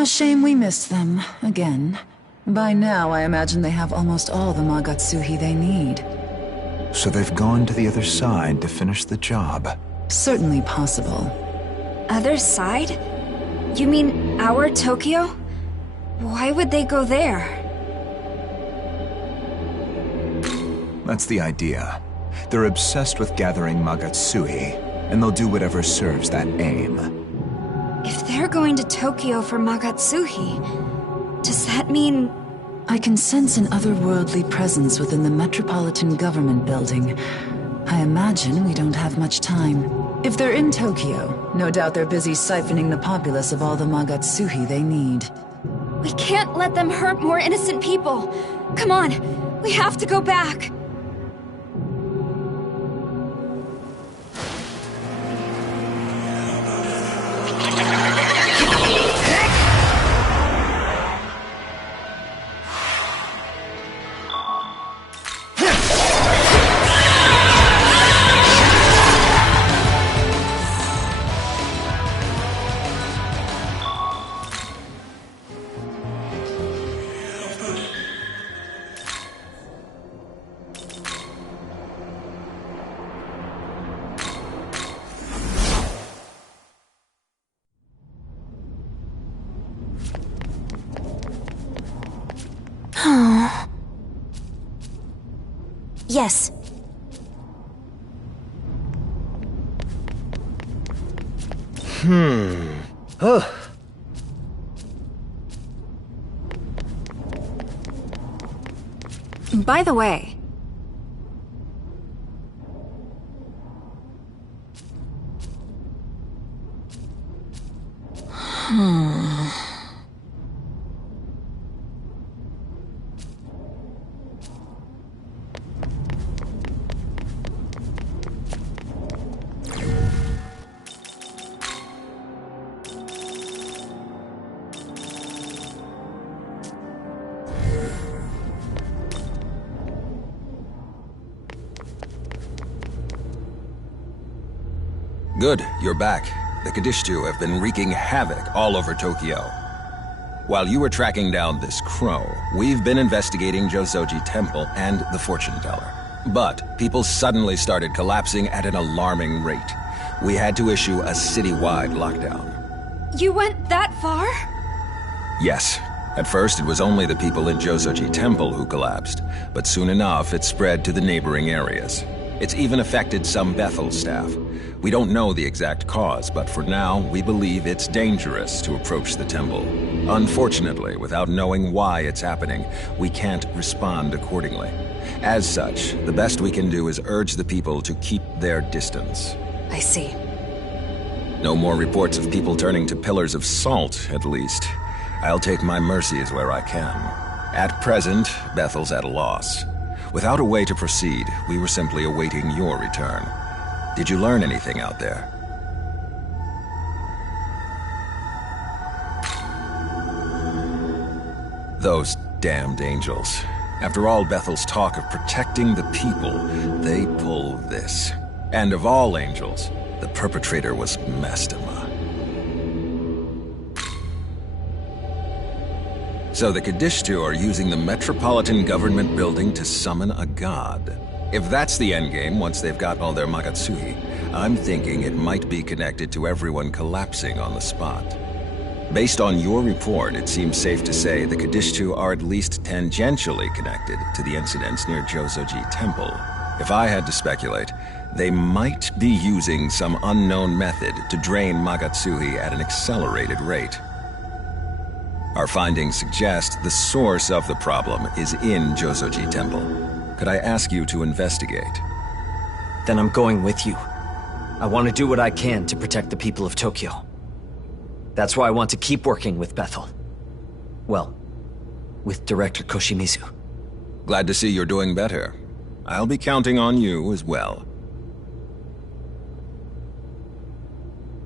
A shame we missed them, again. By now, I imagine they have almost all the Magatsuhi they need. So they've gone to the other side to finish the job. Certainly possible. Other side? You mean our Tokyo? Why would they go there? That's the idea. They're obsessed with gathering Magatsuhi, and they'll do whatever serves that aim. If they're going to Tokyo for Magatsuhi, does that mean... I can sense an otherworldly presence within the Metropolitan Government Building. I imagine we don't have much time. If they're in Tokyo, no doubt they're busy siphoning the populace of all the Magatsuhi they need. We can't let them hurt more innocent people. Come on, we have to go back. Yes. Ugh. By the way... Good, you're back. The Kadishtu have been wreaking havoc all over Tokyo. While you were tracking down this crow, we've been investigating Josoji Temple and the Fortune Teller. But people suddenly started collapsing at an alarming rate. We had to issue a citywide lockdown. You went that far? Yes. At first, it was only the people in Josoji Temple who collapsed, but soon enough, it spread to the neighboring areas. It's even affected some Bethel staff. We don't know the exact cause, but for now, we believe it's dangerous to approach the temple. Unfortunately, without knowing why it's happening, we can't respond accordingly. As such, the best we can do is urge the people to keep their distance. I see. No more reports of people turning to pillars of salt, at least. I'll take my mercies where I can. At present, Bethel's at a loss. Without a way to proceed, we were simply awaiting your return. Did you learn anything out there? Those damned angels. After all Bethel's talk of protecting the people, they pull this. And of all angels, the perpetrator was Mastema. So the Kadishtu are using the Metropolitan Government Building to summon a god. If that's the endgame once they've got all their Magatsuhi, I'm thinking it might be connected to everyone collapsing on the spot. Based on your report, it seems safe to say the Kadishtu are at least tangentially connected to the incidents near Josoji Temple. If I had to speculate, they might be using some unknown method to drain Magatsuhi at an accelerated rate. Our findings suggest the source of the problem is in Josoji Temple. Could I ask you to investigate? Then I'm going with you. I want to do what I can to protect the people of Tokyo. That's why I want to keep working with Bethel. Well, with Director Koshimizu. Glad to see you're doing better. I'll be counting on you as well.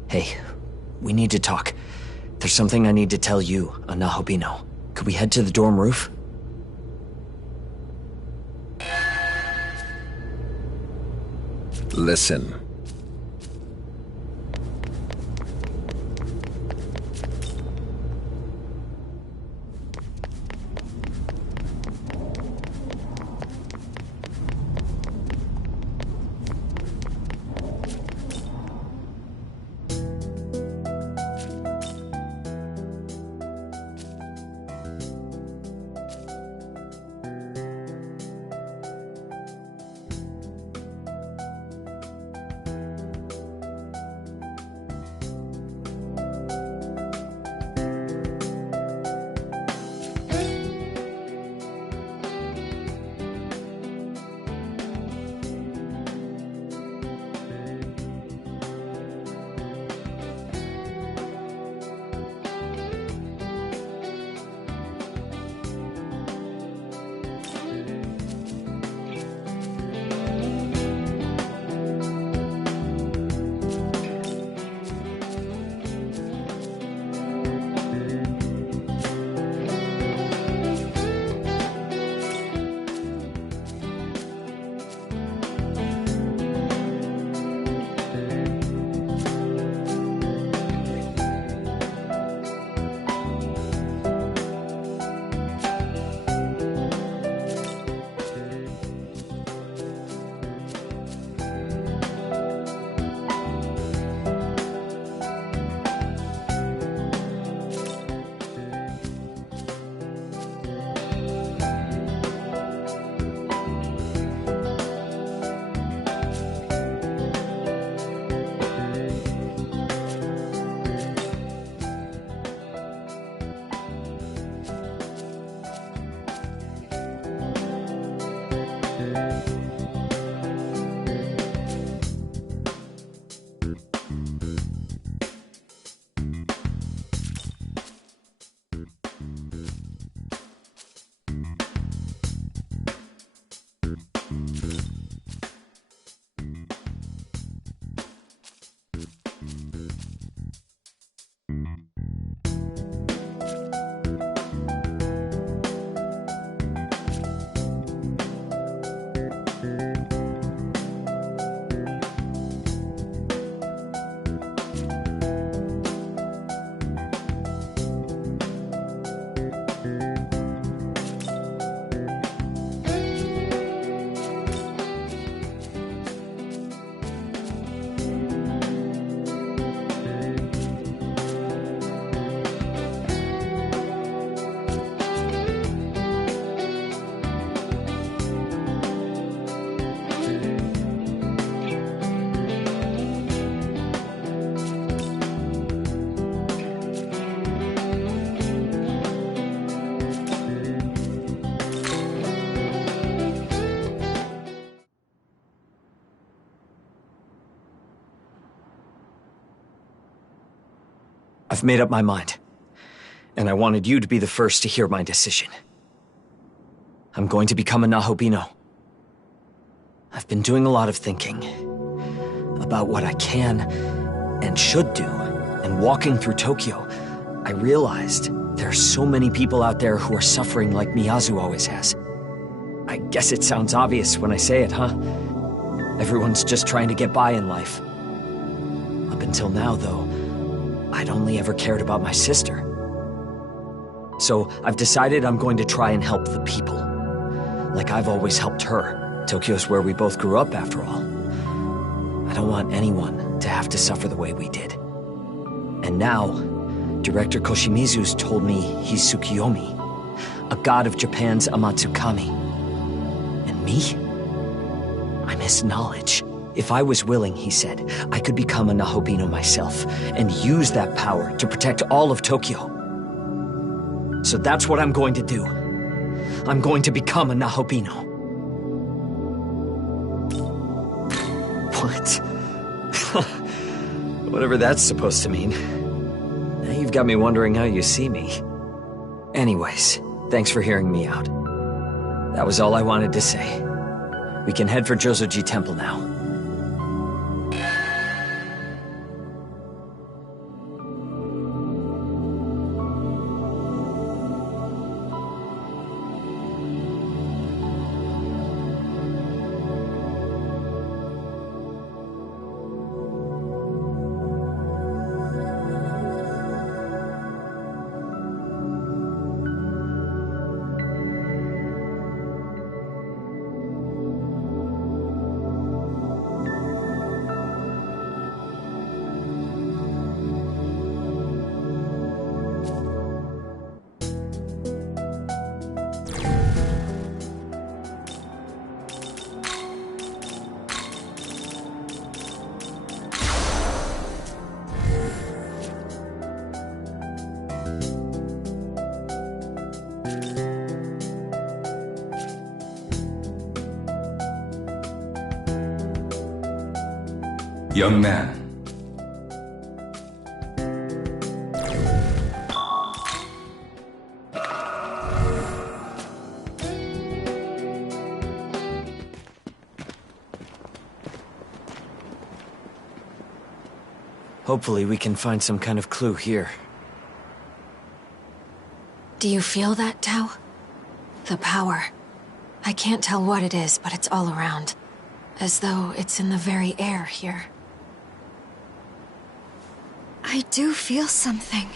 Hey, we need to talk. There's something I need to tell you, Anahobino. Could we head to the dorm roof? Listen. I've made up my mind. And I wanted you to be the first to hear my decision. I'm going to become a Nahobino. I've been doing a lot of thinking about what I can and should do, and walking through Tokyo, I realized there are so many people out there who are suffering like Miyazu always has. I guess it sounds obvious when I say it, huh? Everyone's just trying to get by in life. Up until now, though, I'd only ever cared about my sister. So I've decided I'm going to try and help the people. Like I've always helped her. Tokyo's where we both grew up, after all. I don't want anyone to have to suffer the way we did. And now, Director Koshimizu's told me he's Tsukiyomi, a god of Japan's Amatsukami. And me? I'm his knowledge. If I was willing, he said, I could become a Nahobino myself and use that power to protect all of Tokyo. So that's what I'm going to do. I'm going to become a Nahobino. What? Whatever that's supposed to mean. Now you've got me wondering how you see me. Anyways, thanks for hearing me out. That was all I wanted to say. We can head for Jozoji Temple now. Young man. Hopefully we can find some kind of clue here. Do you feel that, Tao? The power. I can't tell what it is, but it's all around. As though it's in the very air here. I do feel something.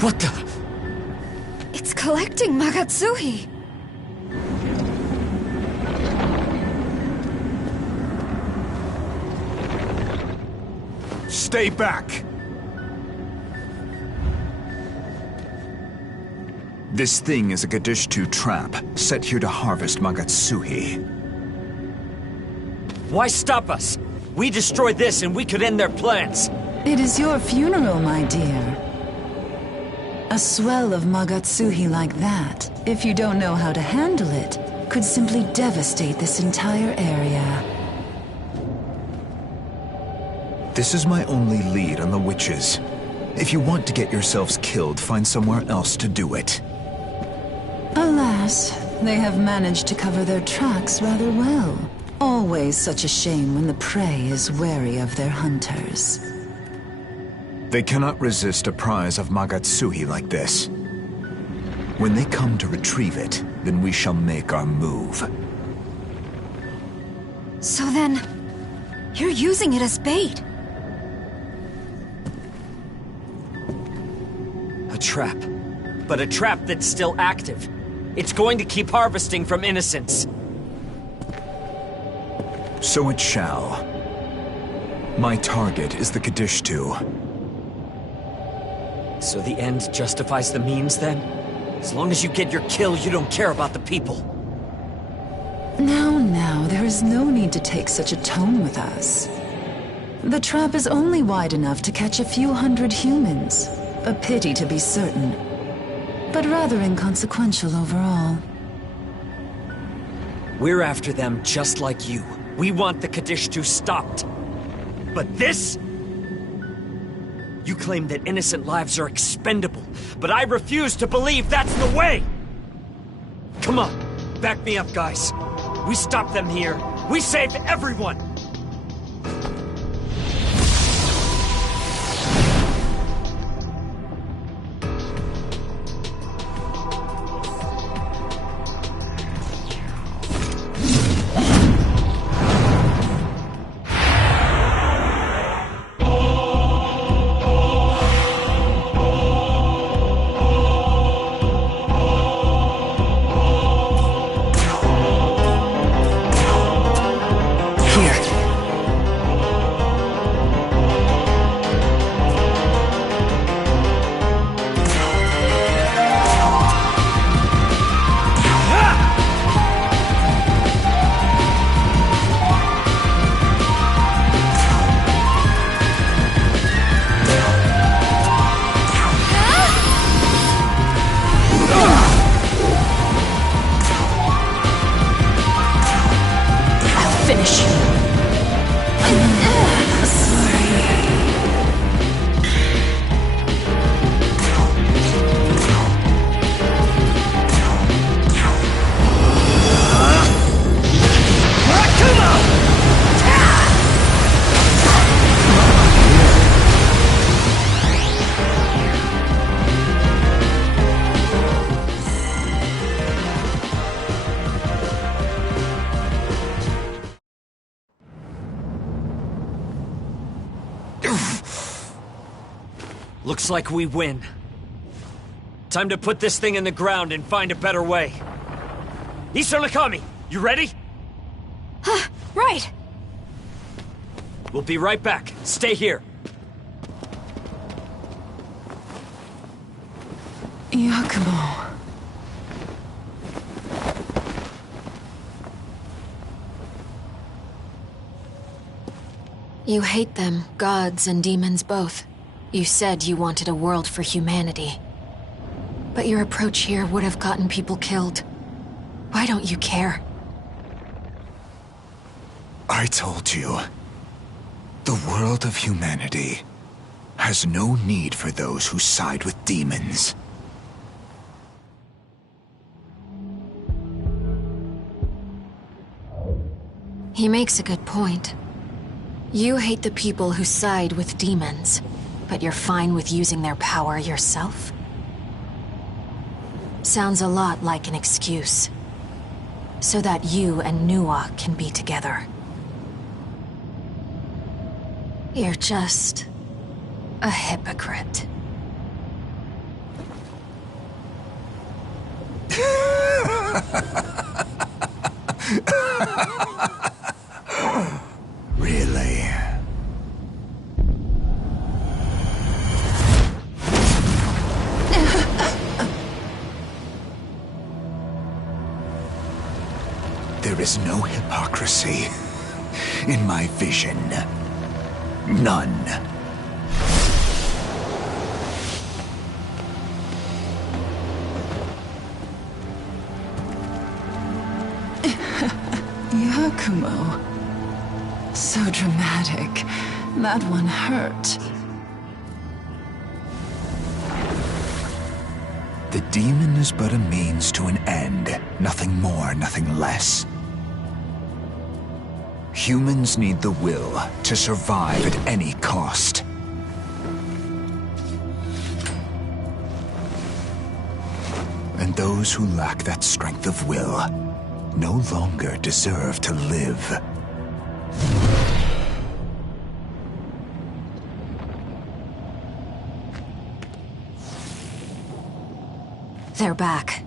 What the? It's collecting Magatsuhi. Stay back! This thing is a Gadishtu trap, set here to harvest Magatsuhi. Why stop us? We destroy this and we could end their plans. It is your funeral, my dear. A swell of Magatsuhi like that, if you don't know how to handle it, could simply devastate this entire area. This is my only lead on the witches. If you want to get yourselves killed, find somewhere else to do it. Alas, they have managed to cover their tracks rather well. Always such a shame when the prey is wary of their hunters. They cannot resist a prize of Magatsuhi like this. When they come to retrieve it, then we shall make our move. So then, you're using it as bait. A trap. But a trap that's still active. It's going to keep harvesting from innocents. So it shall. My target is the Gadishtu. So the end justifies the means, then? As long as you get your kill, you don't care about the people. Now, there is no need to take such a tone with us. The trap is only wide enough to catch a few hundred humans. A pity to be certain, but rather inconsequential overall. We're after them just like you. We want the Kadishtu stopped. But this? You claim that innocent lives are expendable, but I refuse to believe that's the way! Come on, back me up, guys. We stopped them here. We saved everyone! Looks like we win. Time to put this thing in the ground and find a better way. Nakami, you ready? Right. We'll be right back. Stay here. Yakumo. You hate them, gods and demons both. You said you wanted a world for humanity. But your approach here would have gotten people killed. Why don't you care? I told you. The world of humanity has no need for those who side with demons. He makes a good point. You hate the people who side with demons, but you're fine with using their power yourself? Sounds a lot like an excuse. So that you and Nuwa can be together. You're just a hypocrite. Really? There is no hypocrisy in my vision. None. Yakumo. So dramatic. That one hurt. The demon is but a means to an end. Nothing more, nothing less. Humans need the will to survive at any cost. And those who lack that strength of will no longer deserve to live. They're back.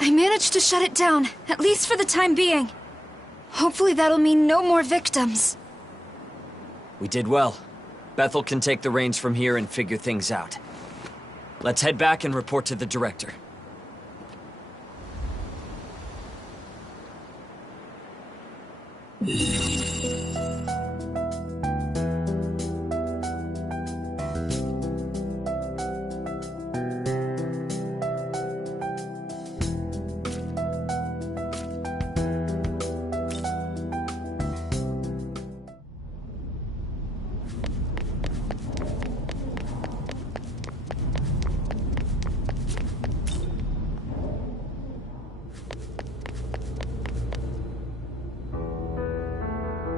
I managed to shut it down, at least for the time being. Hopefully that'll mean no more victims. We did well. Bethel can take the reins from here and figure things out. Let's head back and report to the director.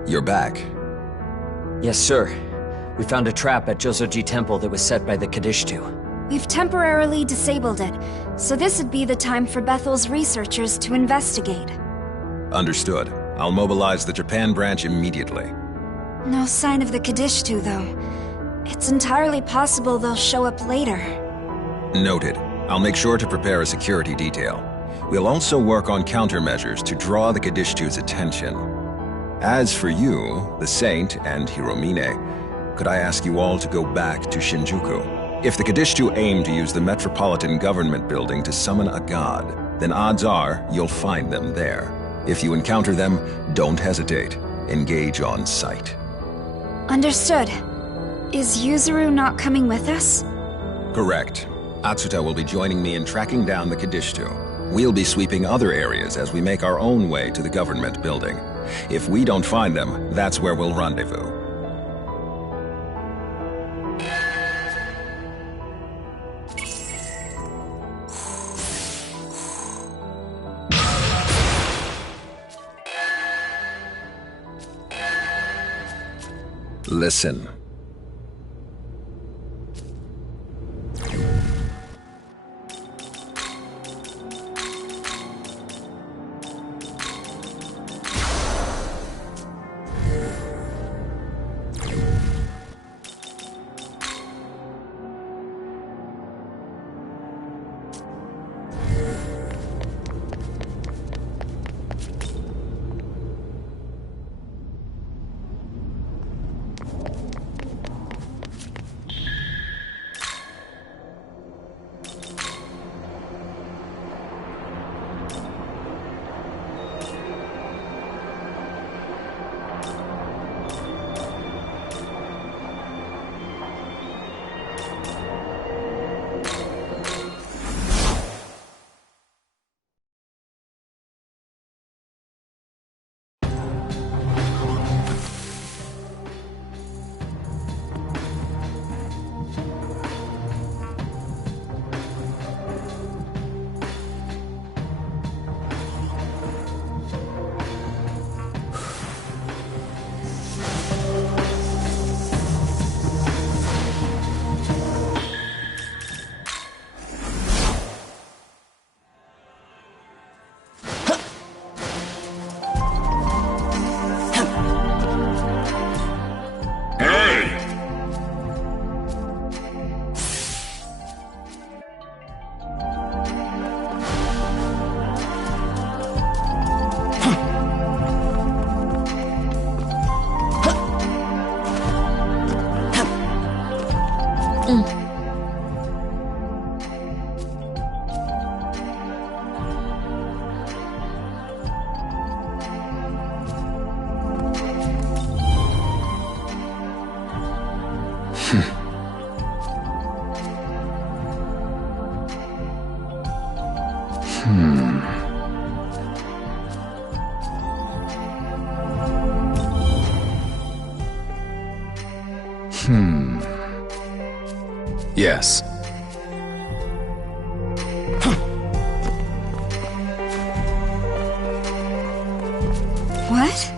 You're back. Yes, sir. We found a trap at Josoji Temple that was set by the Kadishtu. We've temporarily disabled it, so this would be the time for Bethel's researchers to investigate. Understood. I'll mobilize the Japan branch immediately. No sign of the Kadishtu, though. It's entirely possible they'll show up later. Noted. I'll make sure to prepare a security detail. We'll also work on countermeasures to draw the Kadishtu's attention. As for you, the Saint, and Hiromine, could I ask you all to go back to Shinjuku? If the Kadishtu aim to use the Metropolitan Government Building to summon a god, then odds are you'll find them there. If you encounter them, don't hesitate. Engage on sight. Understood. Is Yuzuru not coming with us? Correct. Atsuta will be joining me in tracking down the Kadishtu. We'll be sweeping other areas as we make our own way to the government building. If we don't find them, that's where we'll rendezvous. Listen. Yes. What?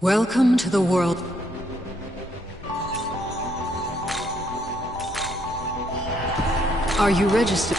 Welcome to the world. Are you registered?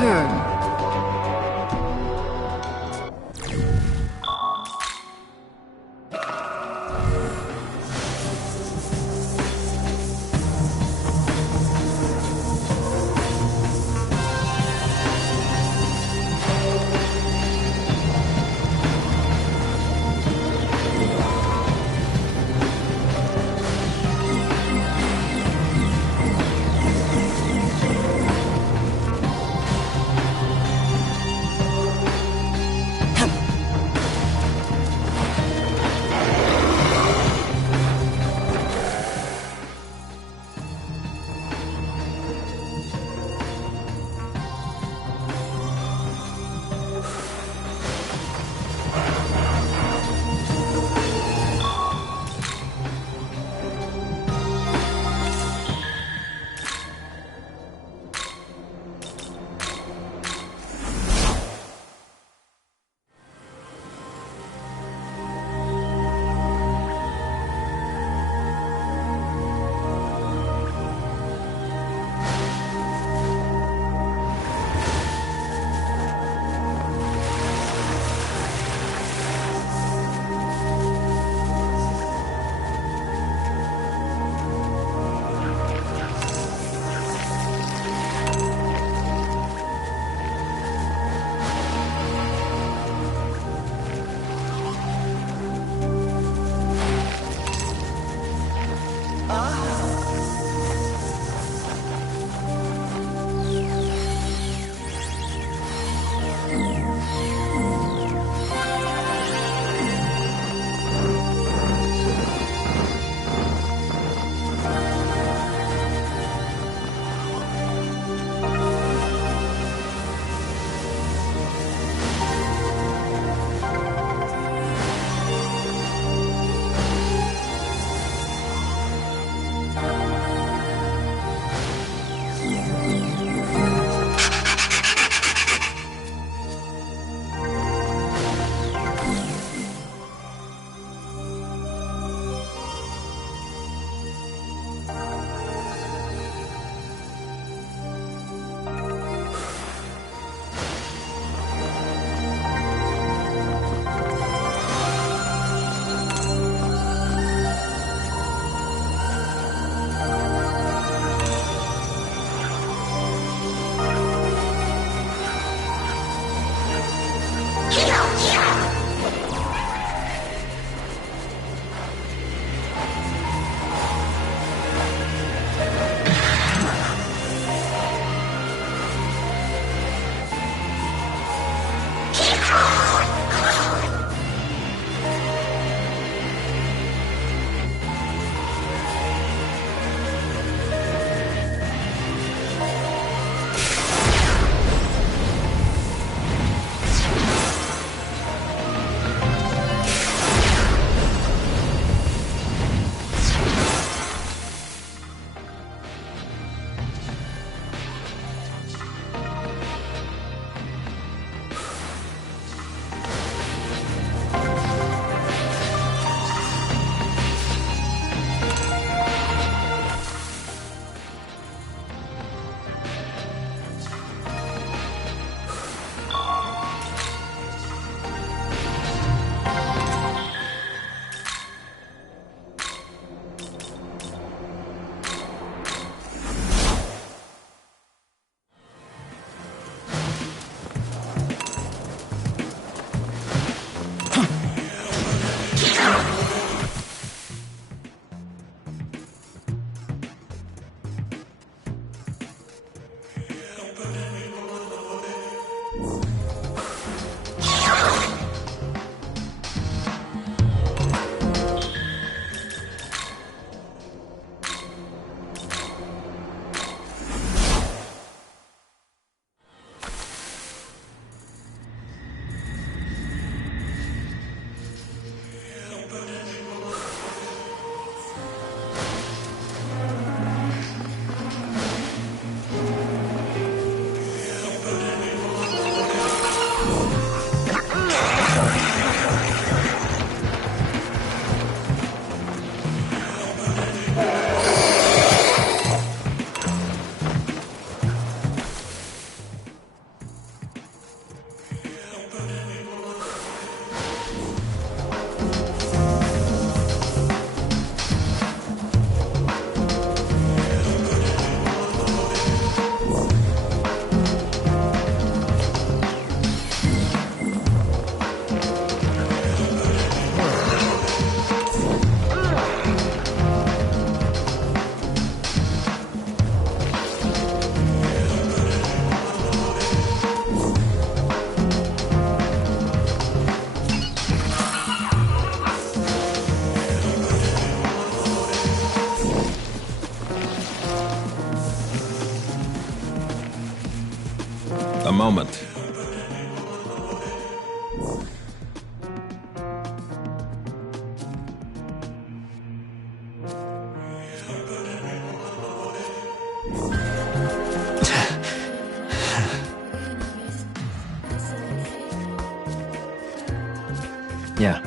return. moment. Yeah.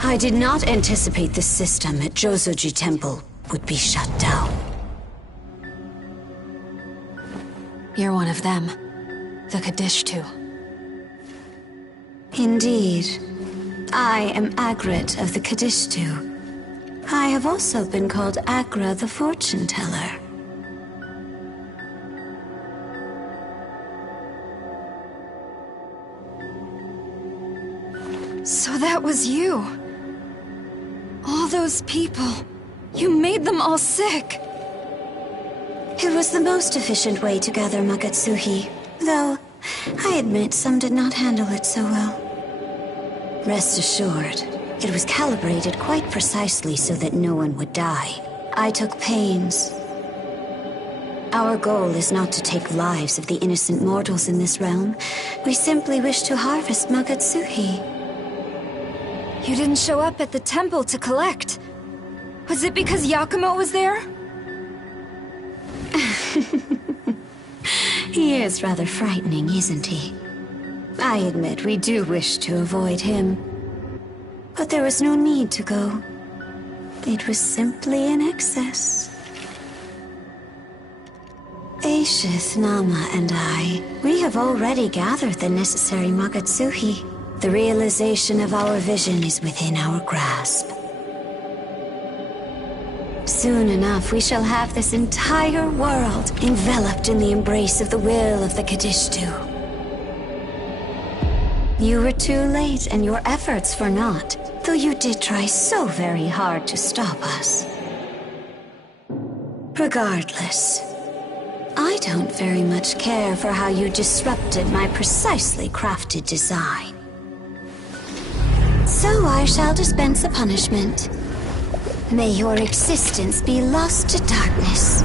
I did not anticipate the system at Jozoji Temple would be shut down. You're one of them. The Kadishtu. Indeed. I am Agrit of the Kadishtu. I have also been called Agra the Fortune Teller. So that was you. All those people. You made them all sick. It was the most efficient way to gather Magatsuhi, though I admit some did not handle it so well. Rest assured, it was calibrated quite precisely so that no one would die. I took pains. Our goal is not to take lives of the innocent mortals in this realm. We simply wish to harvest Magatsuhi. You didn't show up at the temple to collect. Was it because Yakumo was there? He is rather frightening, isn't he? I admit we do wish to avoid him. But there was no need to go. It was simply an excess. Aishith, Nama, and I, we have already gathered the necessary Magatsuhi. The realization of our vision is within our grasp. Soon enough, we shall have this entire world enveloped in the embrace of the will of the Kadishtu. You were too late, and your efforts for naught, though you did try so very hard to stop us. Regardless, I don't very much care for how you disrupted my precisely crafted design. So I shall dispense a punishment. May your existence be lost to darkness.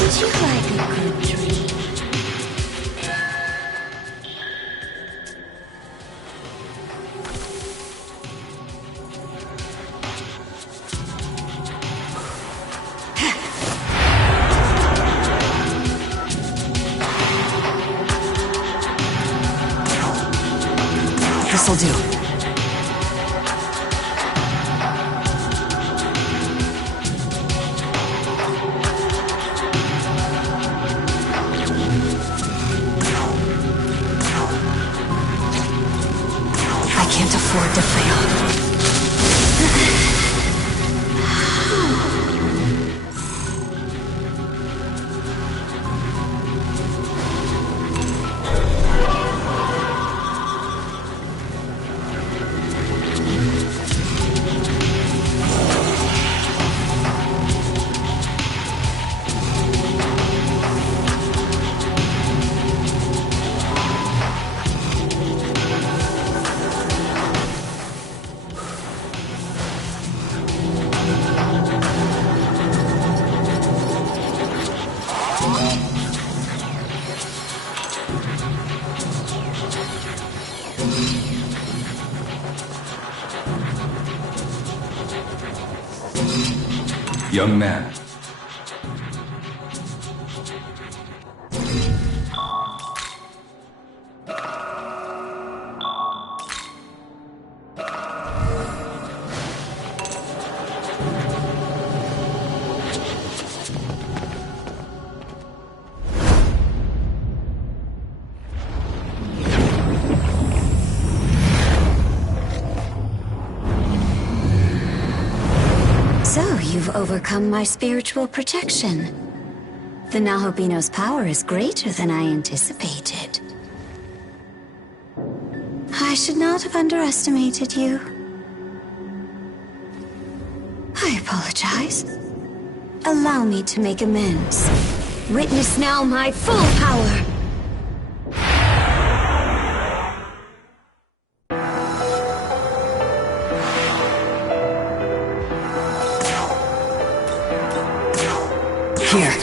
Would you like a good dream? This'll do. I can't afford to fail. Young man. You've overcome my spiritual protection. The Nahobino's power is greater than I anticipated. I should not have underestimated you. I apologize. Allow me to make amends. Witness now my full power. Here.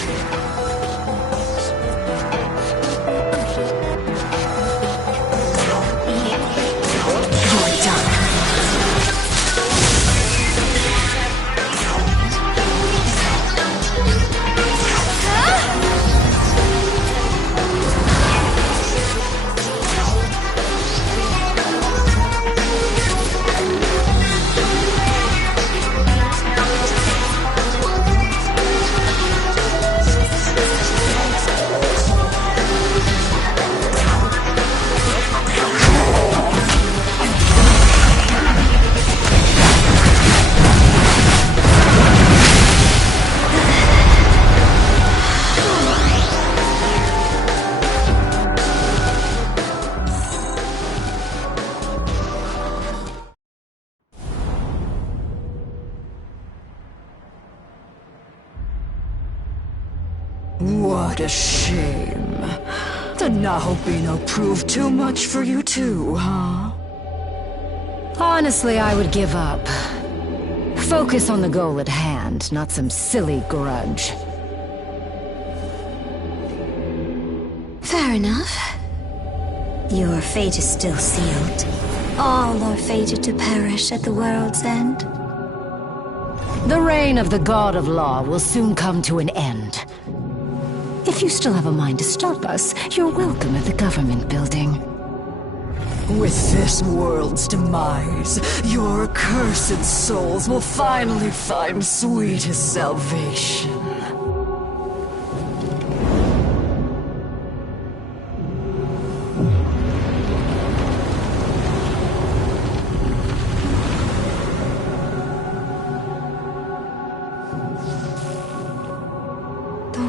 You're done. What a shame. The Nahobino proved too much for you too, huh? Honestly, I would give up. Focus on the goal at hand, not some silly grudge. Fair enough. Your fate is still sealed. All are fated to perish at the world's end. The reign of the God of Law will soon come to an end. If you still have a mind to stop us, you're welcome at the government building. With this world's demise, your accursed souls will finally find sweetest salvation.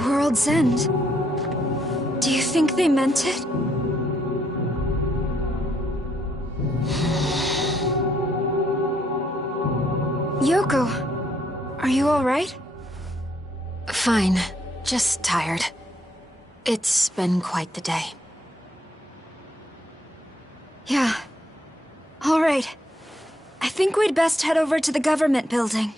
World's End. Do you think they meant it? Yoko, are you alright? Fine. Just tired. It's been quite the day. Yeah. Alright. I think we'd best head over to the government building.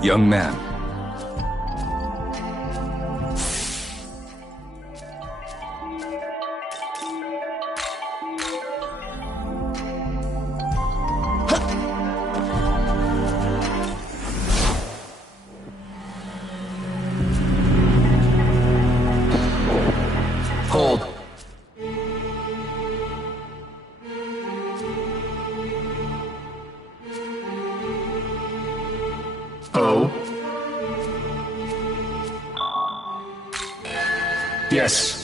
Young man. Hold. Oh? Yes.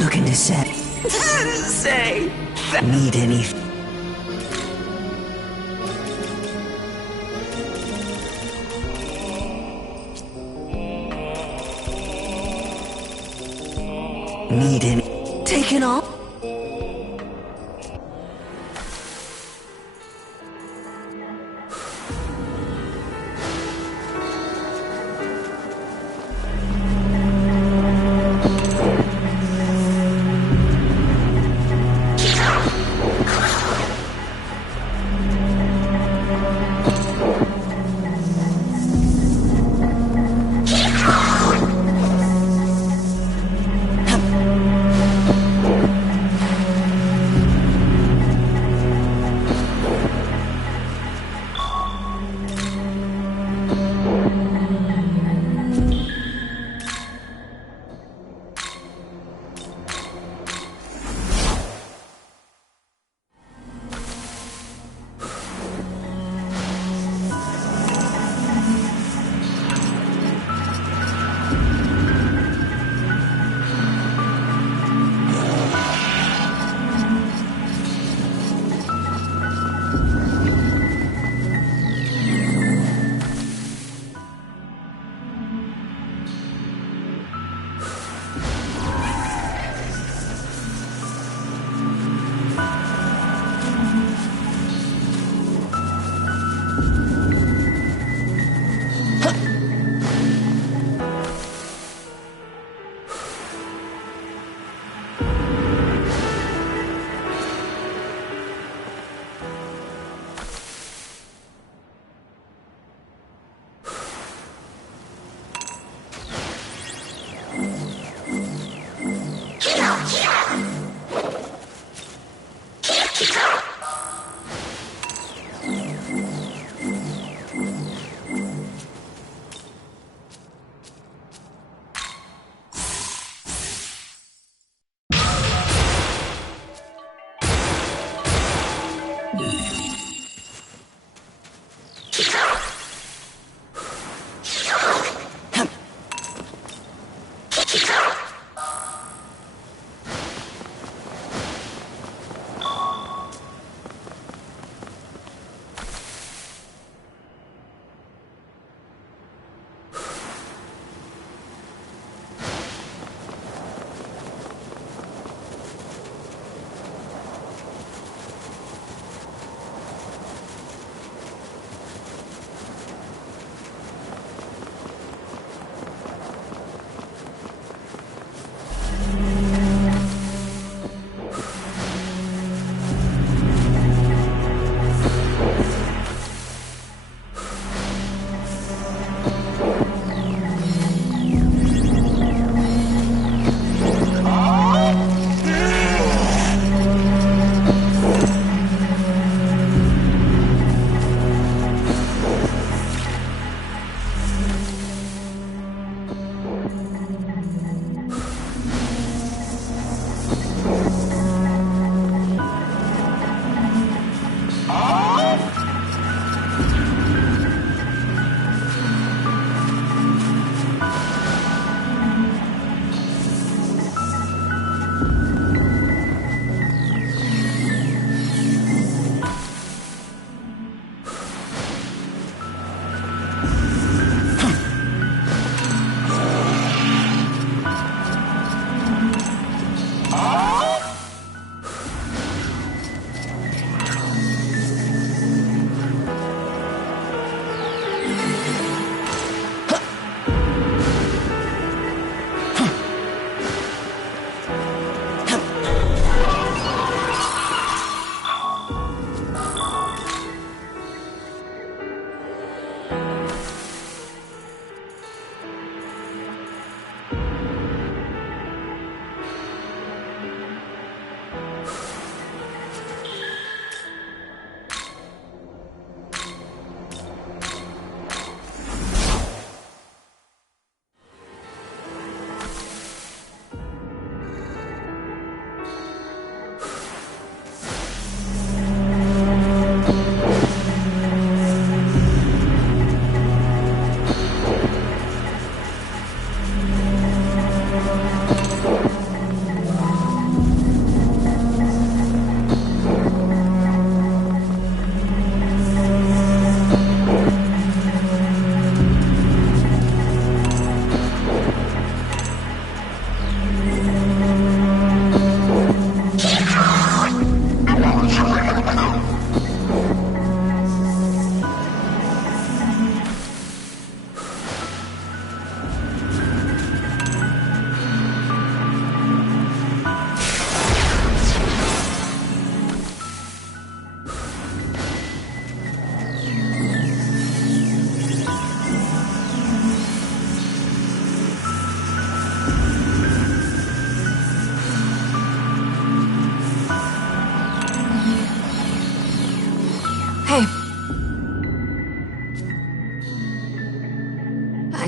Looking to say need anything? Need any? Taken off?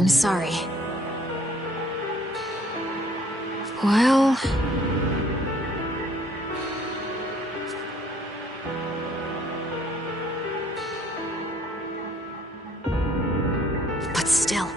I'm sorry. Well... but still...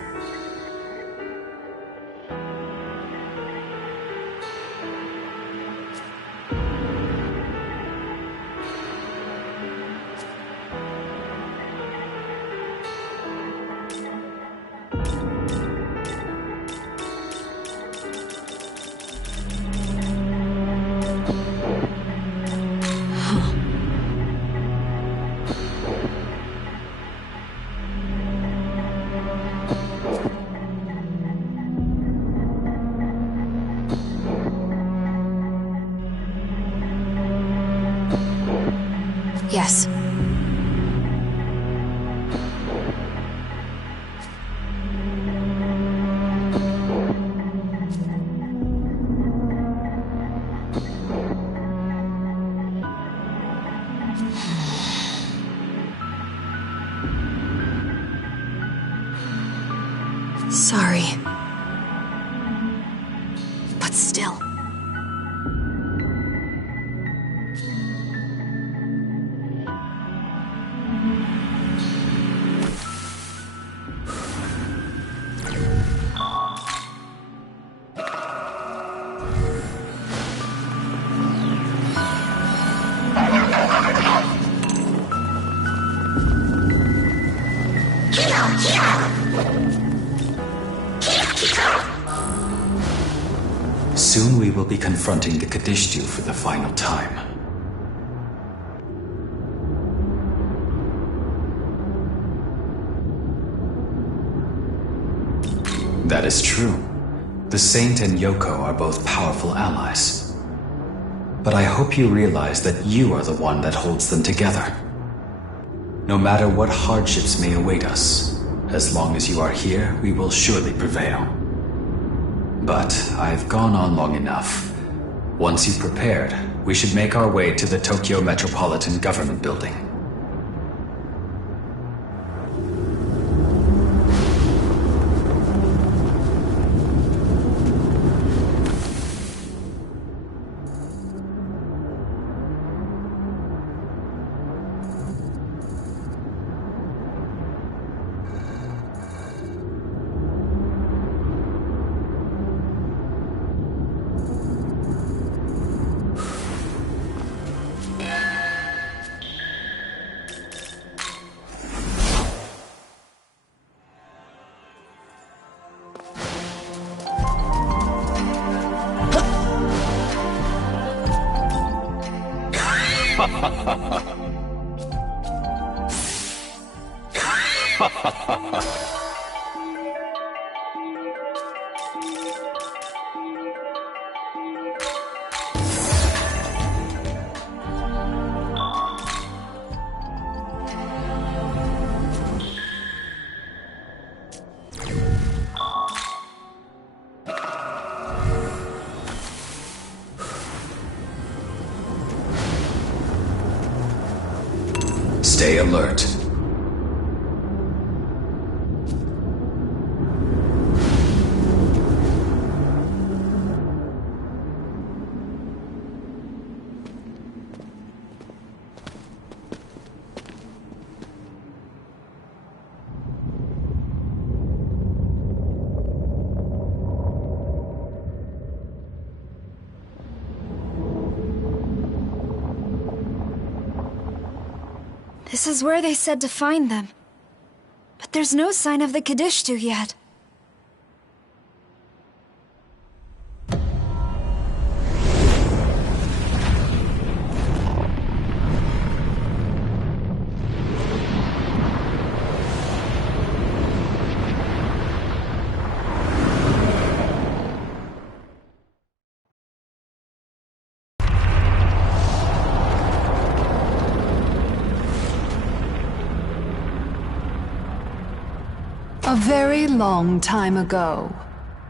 Yes. Sorry. But still... Soon we will be confronting the Kadishtu for the final time. That is true. The Saint and Yoko are both powerful allies. But I hope you realize that you are the one that holds them together. No matter what hardships may await us, as long as you are here, we will surely prevail. But I've gone on long enough. Once you've prepared, we should make our way to the Tokyo Metropolitan Government Building. Stay alert. This is where they said to find them. But there's no sign of the Kadishtu yet. A very long time ago,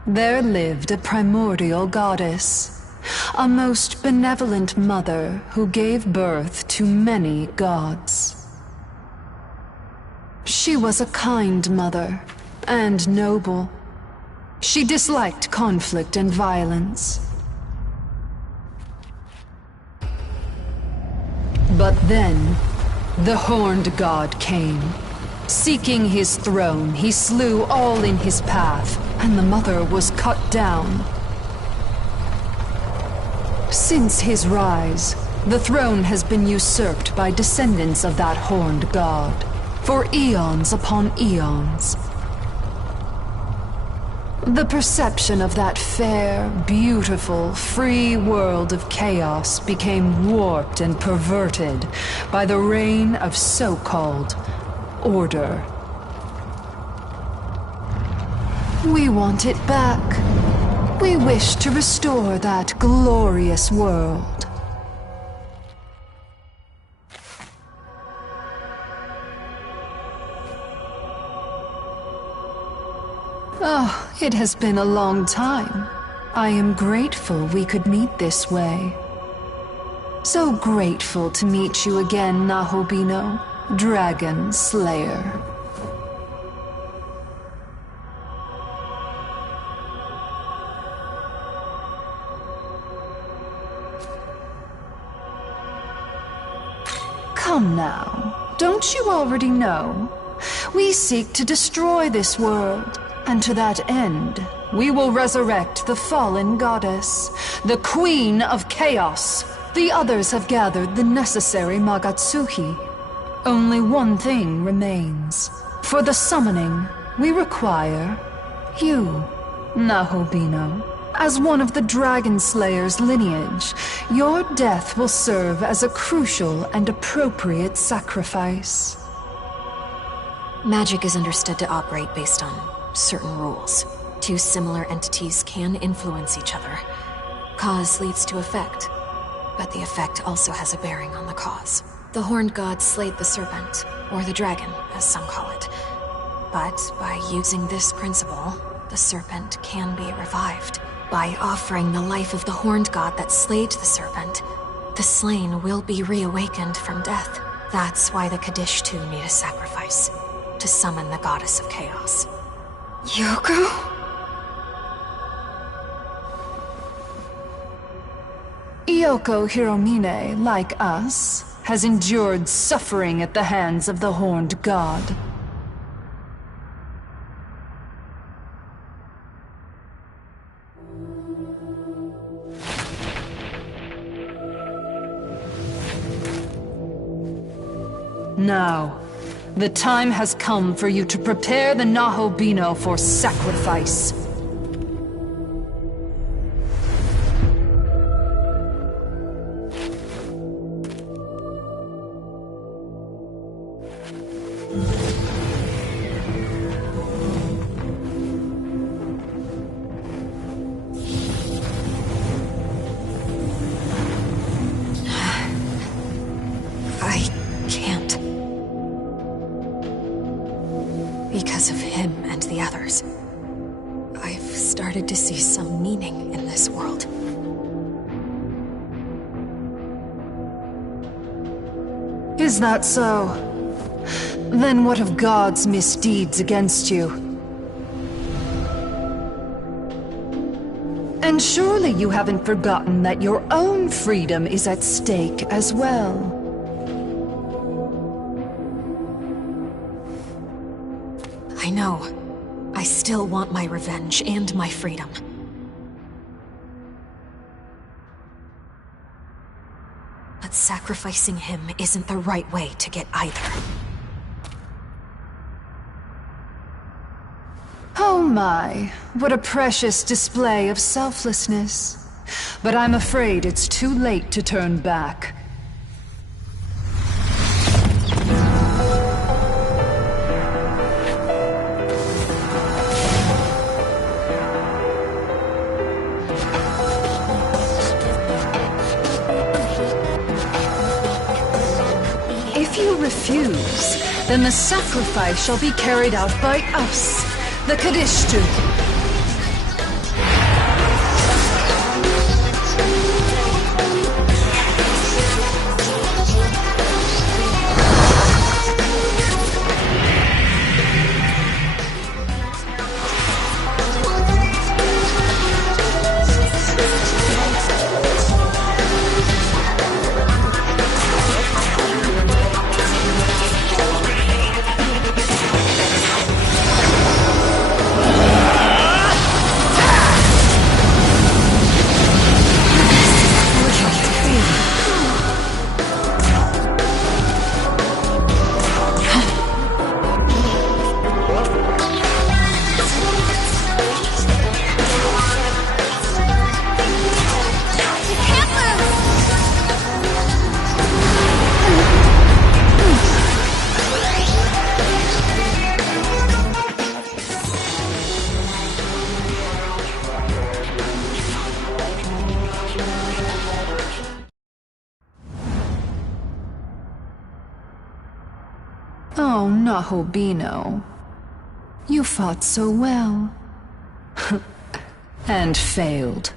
there lived a primordial goddess, a most benevolent mother who gave birth to many gods. She was a kind mother, and noble. She disliked conflict and violence. But then, the Horned God came. Seeking his throne, he slew all in his path, and the Mother was cut down. Since his rise, the throne has been usurped by descendants of that Horned God, for eons upon eons. The perception of that fair, beautiful, free world of chaos became warped and perverted by the reign of so-called order. We want it back. We wish to restore that glorious world. Oh, it has been a long time. I am grateful we could meet this way. So grateful to meet you again, Nahobino, Dragon Slayer. Come now, don't you already know? We seek to destroy this world. And to that end, we will resurrect the fallen goddess, the Queen of Chaos. The others have gathered the necessary Magatsuki. Only one thing remains. For the summoning, we require you, Nahobino. As one of the Dragon Slayer's lineage, your death will serve as a crucial and appropriate sacrifice. Magic is understood to operate based on certain rules. Two similar entities can influence each other. Cause leads to effect, but the effect also has a bearing on the cause. The Horned God slayed the serpent, or the dragon, as some call it. But by using this principle, the serpent can be revived. By offering the life of the Horned God that slayed the serpent, the slain will be reawakened from death. That's why the Kaddish too need a sacrifice, to summon the goddess of chaos. Yoko? Yoko Hiromine, like us, has endured suffering at the hands of the Horned God. Now, the time has come for you to prepare the Nahobino for sacrifice. Because of him and the others, I've started to see some meaning in this world. Is that so? Then what of God's misdeeds against you? And surely you haven't forgotten that your own freedom is at stake as well. I know. I still want my revenge and my freedom. But sacrificing him isn't the right way to get either. Oh my, what a precious display of selflessness. But I'm afraid it's too late to turn back. If you refuse, then the sacrifice shall be carried out by us, the Kadishtu. Nahobino. You fought so well. And failed.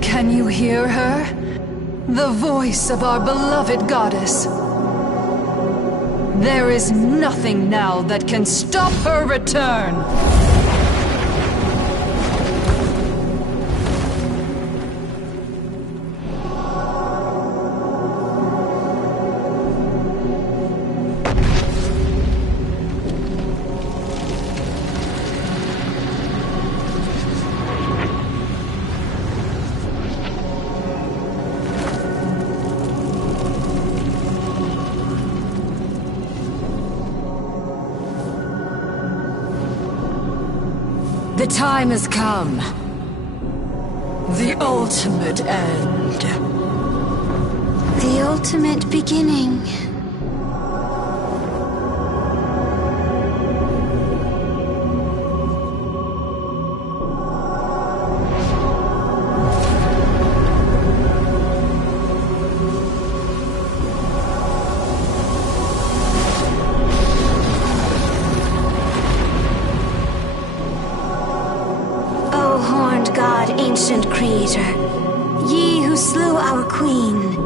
Can you hear her? The voice of our beloved goddess. There is nothing now that can stop her return! The time has come. The ultimate end. The ultimate beginning. Ancient creator, ye who slew our queen.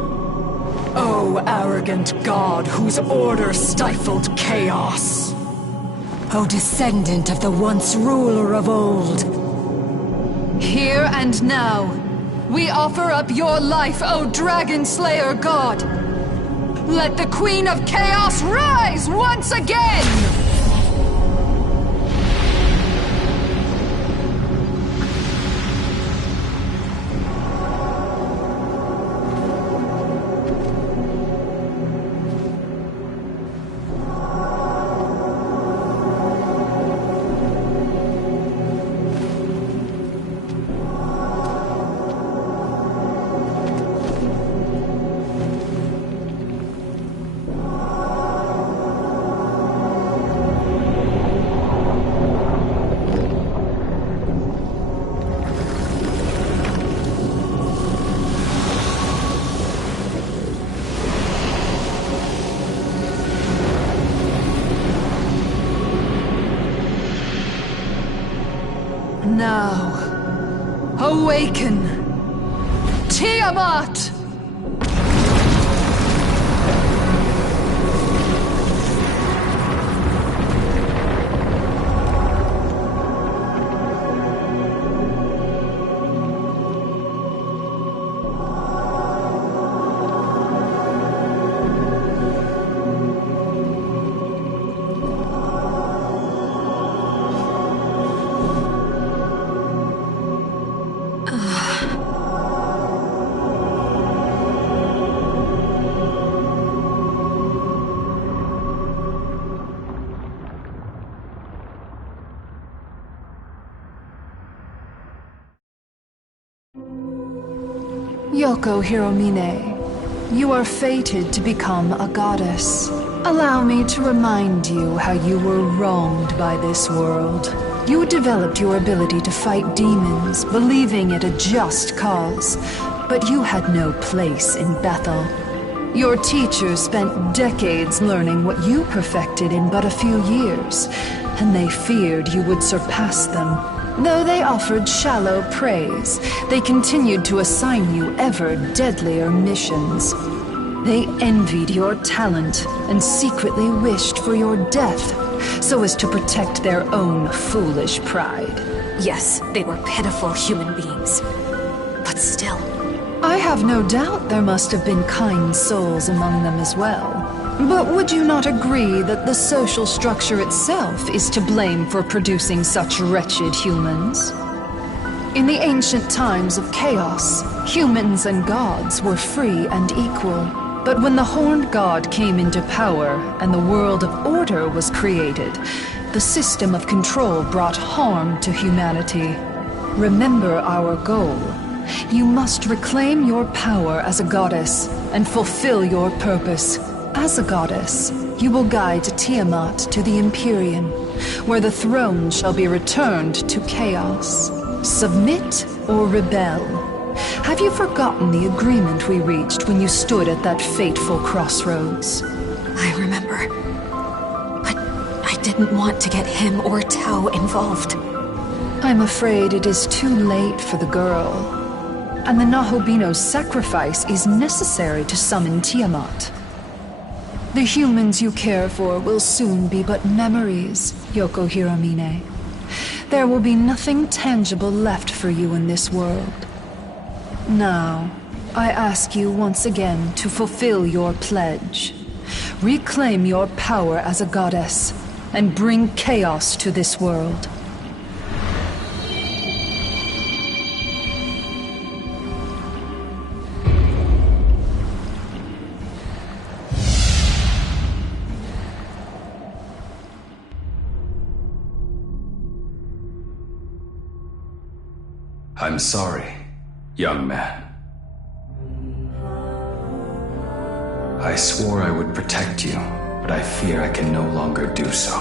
O arrogant god whose order stifled chaos. O descendant of the once ruler of old. Here and now, we offer up your life, O Dragon Slayer god. Let the Queen of Chaos rise once again! Now, awaken, Tiamat! Yoko Hiromine, you are fated to become a goddess. Allow me to remind you how you were wronged by this world. You developed your ability to fight demons, believing it a just cause, but you had no place in Bethel. Your teachers spent decades learning what you perfected in but a few years, and they feared you would surpass them. Though they offered shallow praise, they continued to assign you ever deadlier missions. They envied your talent and secretly wished for your death, so as to protect their own foolish pride. Yes, they were pitiful human beings. But still... I have no doubt there must have been kind souls among them as well. But would you not agree that the social structure itself is to blame for producing such wretched humans? In the ancient times of chaos, humans and gods were free and equal. But when the Horned God came into power and the world of order was created, the system of control brought harm to humanity. Remember our goal. You must reclaim your power as a goddess and fulfill your purpose. As a goddess, you will guide Tiamat to the Empyrean. where the throne shall be returned to chaos. Submit or rebel? Have you forgotten the agreement we reached when you stood at that fateful crossroads? I remember. But I didn't want to get him or Tao involved. I'm afraid it is too late for the girl. And the Nahobino's sacrifice is necessary to summon Tiamat. The humans you care for will soon be but memories, Yoko Hiromine. There will be nothing tangible left for you in this world. Now, I ask you once again to fulfill your pledge. Reclaim your power as a goddess, and bring chaos to this world. I'm sorry, young man. I swore I would protect you, but I fear I can no longer do so.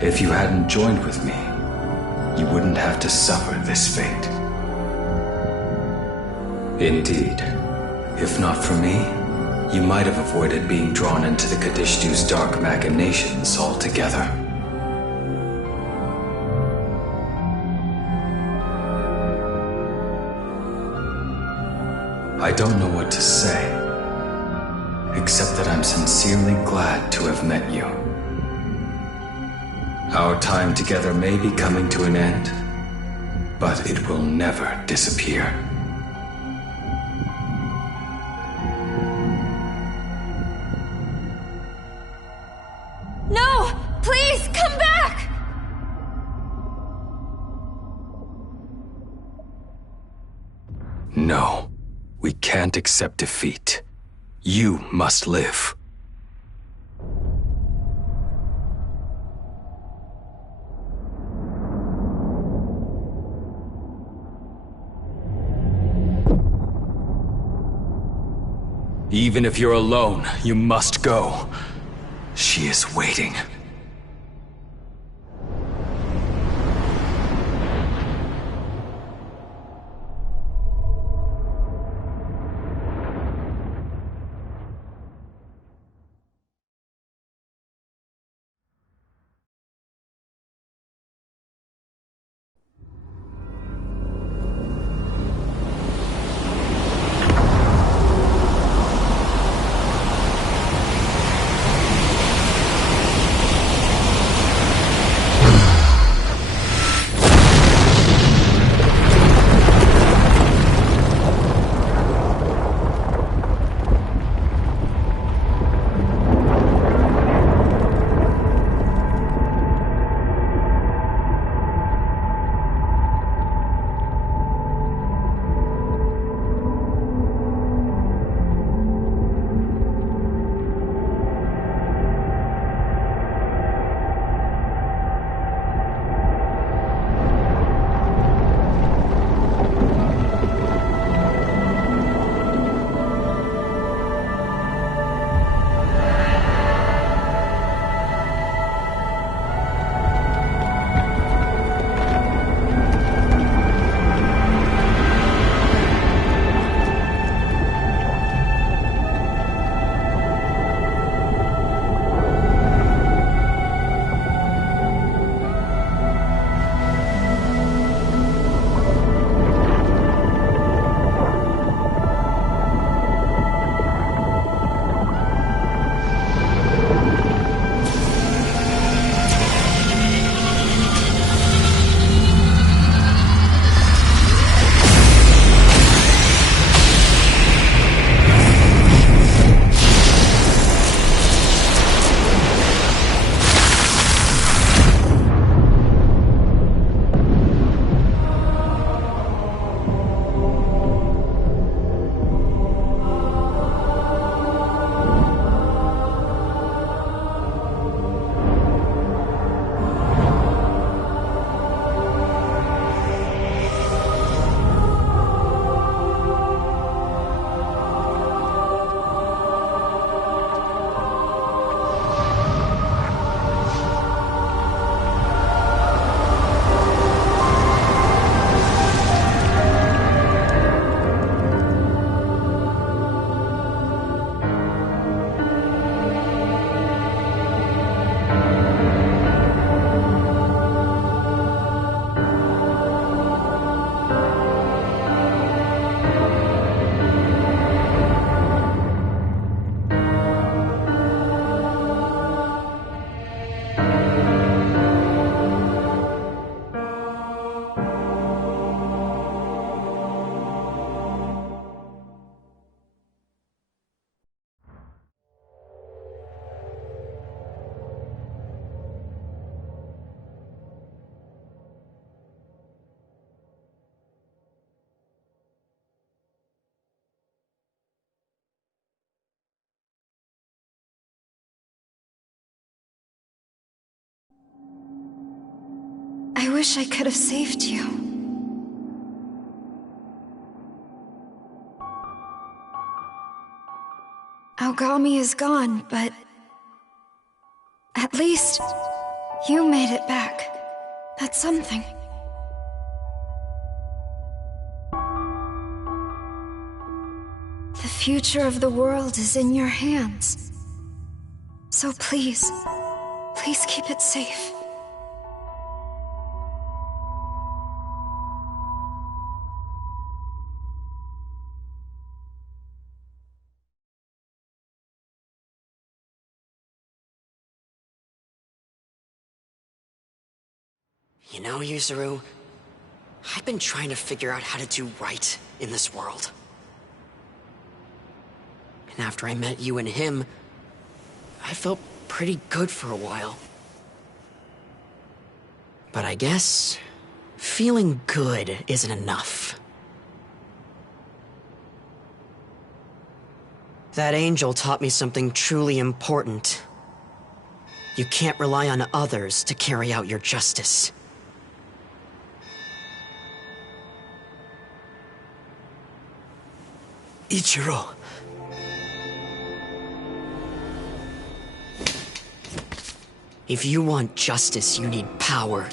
If you hadn't joined with me, you wouldn't have to suffer this fate. Indeed, if not for me, you might have avoided being drawn into the Kadishtu's dark machinations altogether. I don't know what to say, except that I'm sincerely glad to have met you. Our time together may be coming to an end, but it will never disappear. No! Please, come back! No, we can't accept defeat. You must live. Even if you're alone, you must go. She is waiting. wish I could have saved you. Aogami is gone, but at least you made it back. That's something. The future of the world is in your hands. So please, please keep it safe. You know, Yuzuru, I've been trying to figure out how to do right in this world. And after I met you and him, I felt pretty good for a while. But I guess feeling good isn't enough. That angel taught me something truly important. You can't rely on others to carry out your justice. Ichiro. If you want justice, you need power.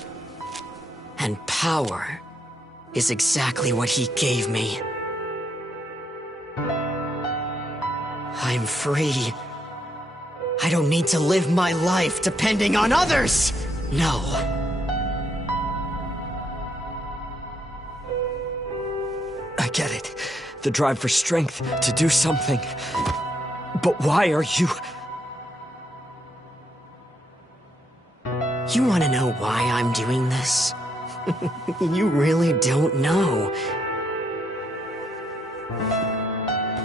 And power is exactly what he gave me. I'm free. I don't need to live my life depending on others! No. I get it. The drive for strength to do something. But why are you... You want to know why I'm doing this? You really don't know.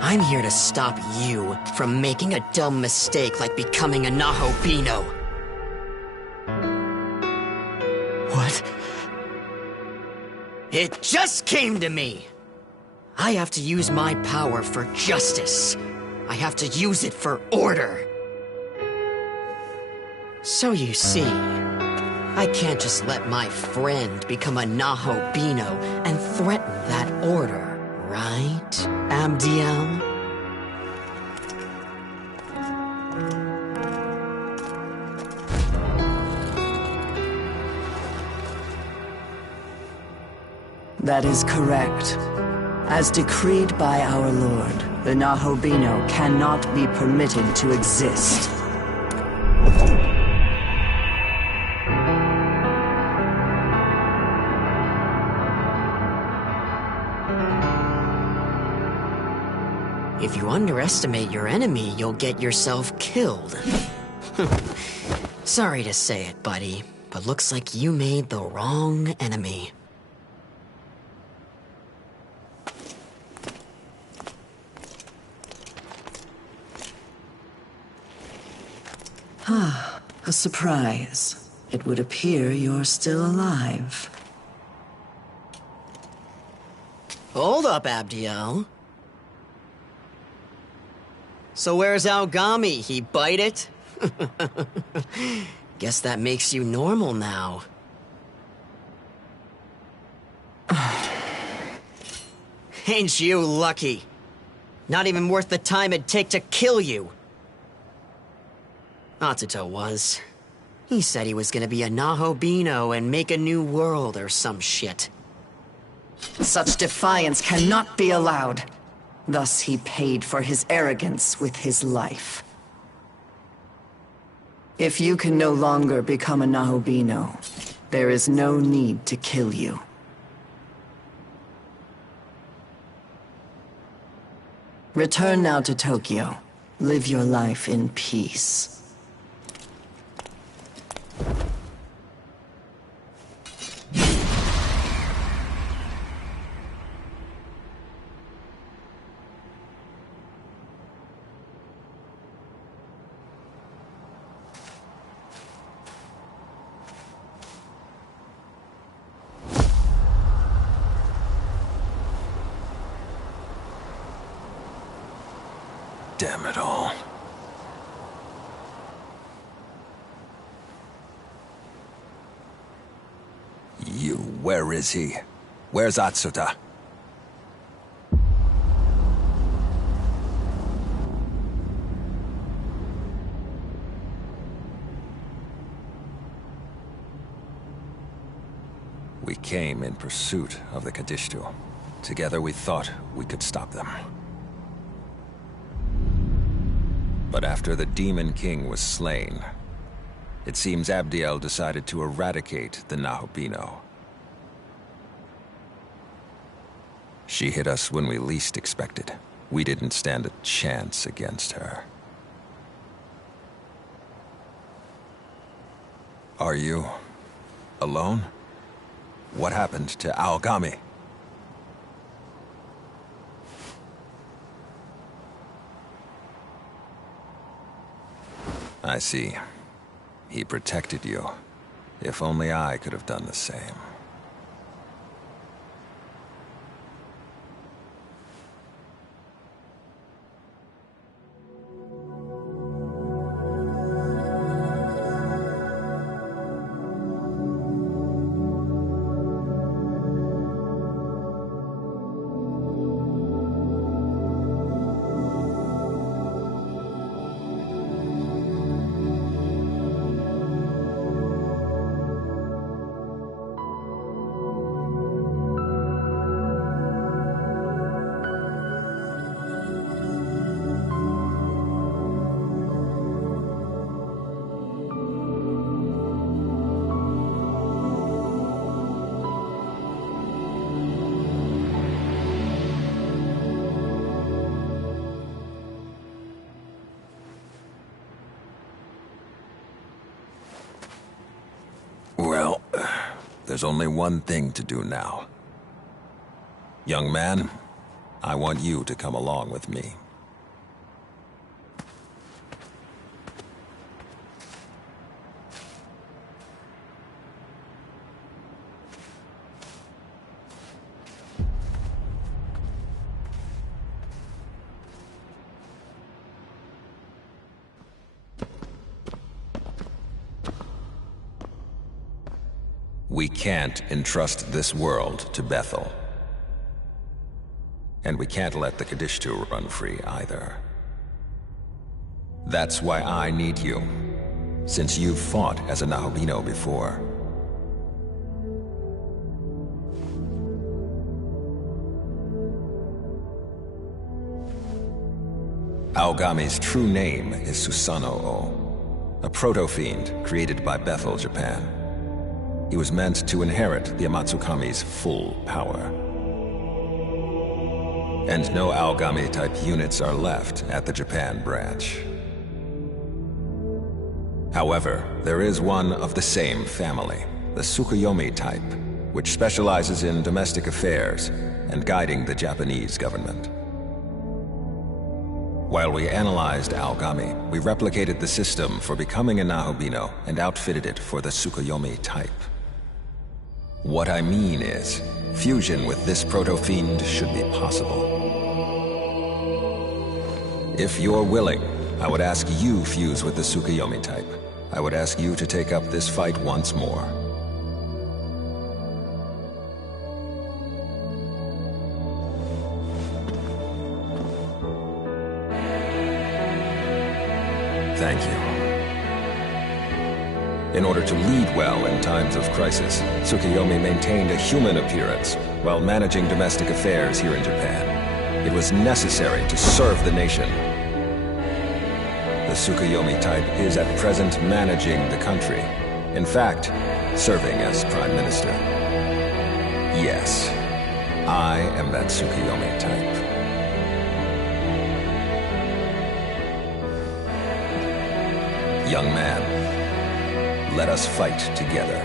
I'm here to stop you from making a dumb mistake like becoming a Nahobino. What? It just came to me! I have to use my power for justice. I have to use it for order. So you see, I can't just let my friend become a Nahobino and threaten that order, right, Abdiel? That is correct. As decreed by our Lord, the Nahobino cannot be permitted to exist. If you underestimate your enemy, you'll get yourself killed. Sorry to say it, buddy, but looks like you made the wrong enemy. Ah, a surprise. It would appear you're still alive. Hold up, Abdiel. So where's Aogami? He bite it? Guess that makes you normal now. Ain't you lucky? Not even worth the time it'd take to kill you. Atsuto was. He said he was gonna be a Nahobino and make a new world or some shit. Such defiance cannot be allowed. Thus he paid for his arrogance with his life. If you can no longer become a Nahobino, there is no need to kill you. Return now to Tokyo. Live your life in peace. Damn it all. Where is he? Where's Atsuta? We came in pursuit of the Kadishtu. Together we thought we could stop them. But after the Demon King was slain, it seems Abdiel decided to eradicate the Nahobino. She hit us when we least expected. We didn't stand a chance against her. Are you alone? What happened to Aogami? I see. He protected you. If only I could have done the same. Well, there's only one thing to do now. Young man, I want you to come along with me. We can't entrust this world to Bethel. And we can't let the Kadishtu run free either. That's why I need you, since you've fought as a Nahobino before. Aogami's true name is Susanoo, a proto-fiend created by Bethel, Japan. He was meant to inherit the Amatsukami's full power. And no Aogami-type units are left at the Japan branch. However, there is one of the same family, the Tsukuyomi type, which specializes in domestic affairs and guiding the Japanese government. While we analyzed Aogami, we replicated the system for becoming a Nahobino and outfitted it for the Tsukuyomi type. What I mean is, fusion with this proto-fiend should be possible. If you're willing, I would ask you fuse with the Tsukuyomi type. I would ask you to take up this fight once more. Thank you. In order to lead well in times of crisis, Tsukuyomi maintained a human appearance while managing domestic affairs here in Japan. It was necessary to serve the nation. The Tsukuyomi type is at present managing the country. In fact, serving as Prime Minister. Yes, I am that Tsukuyomi type. Young man, let us fight together.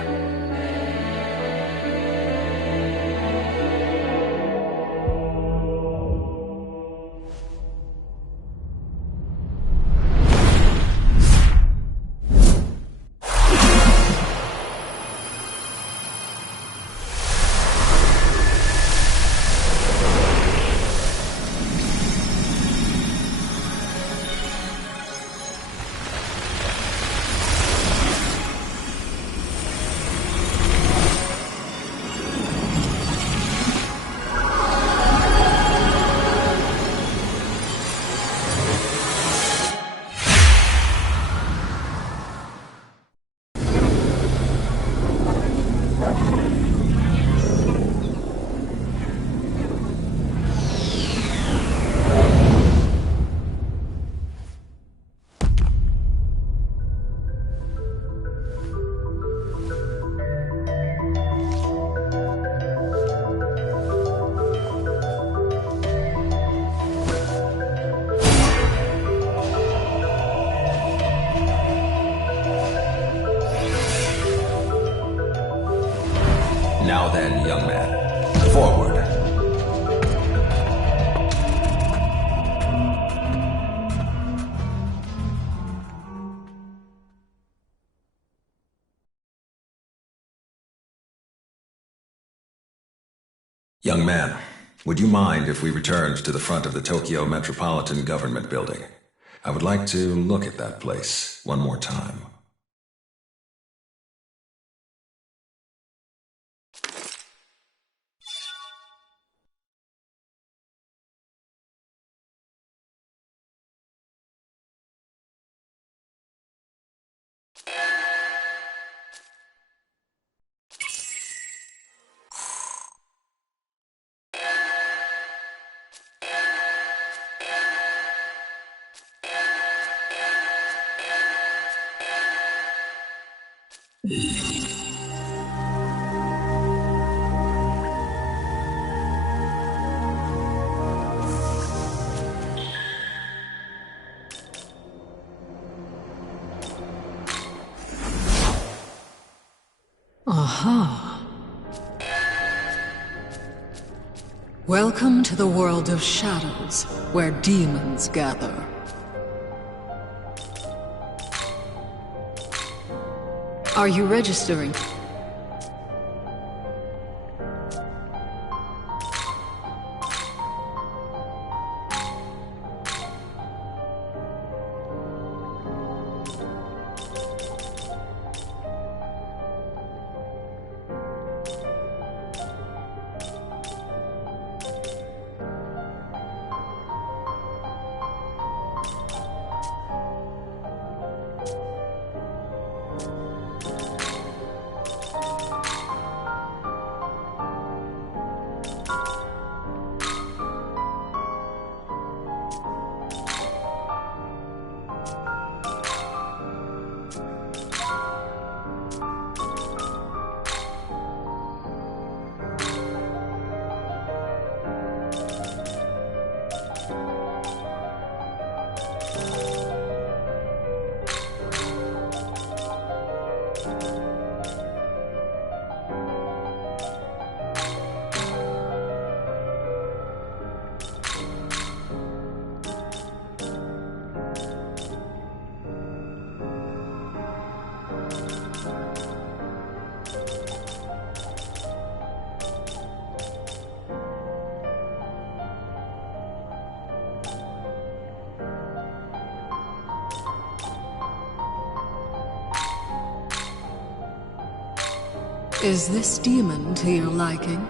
Now then, young man, forward. Young man, would you mind if we returned to the front of the Tokyo Metropolitan Government Building? I would like to look at that place one more time. Aha. Welcome to the world of shadows, where demons gather. Are you registering? Is this demon to your liking?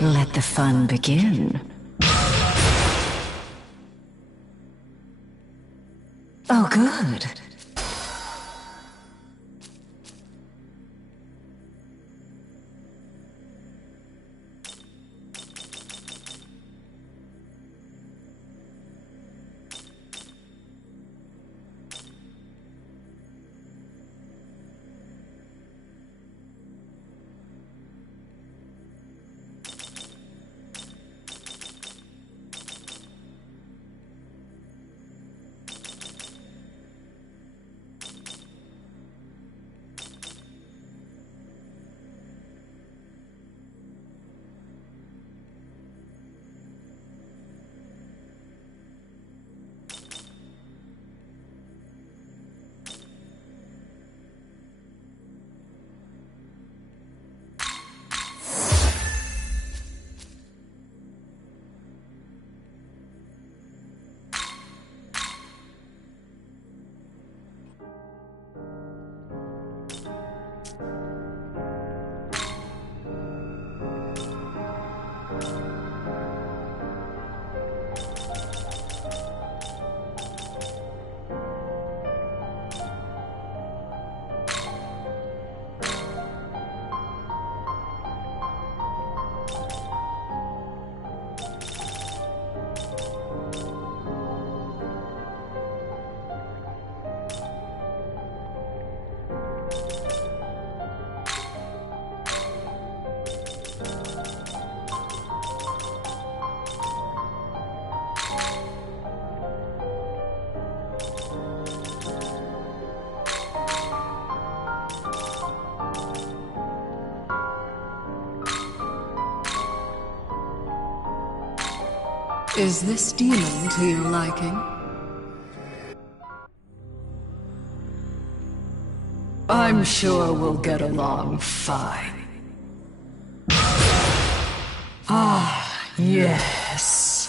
Let the fun begin. Oh, good. Is this demon to your liking? I'm sure we'll get along fine. Ah, yes.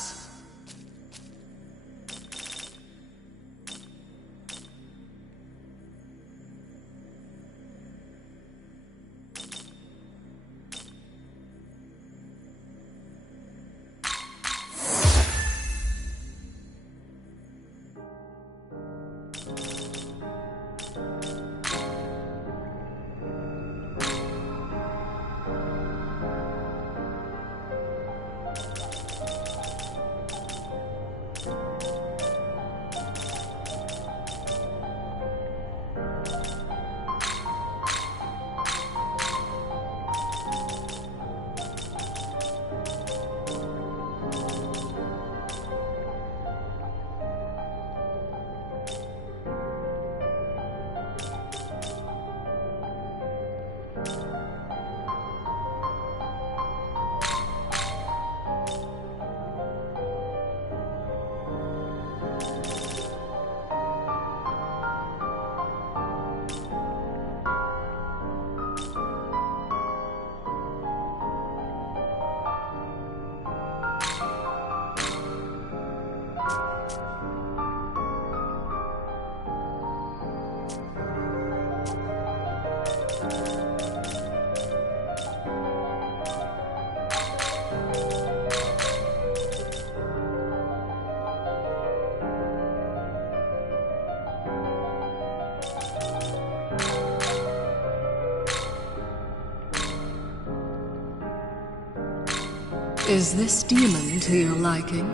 Is this demon to your liking?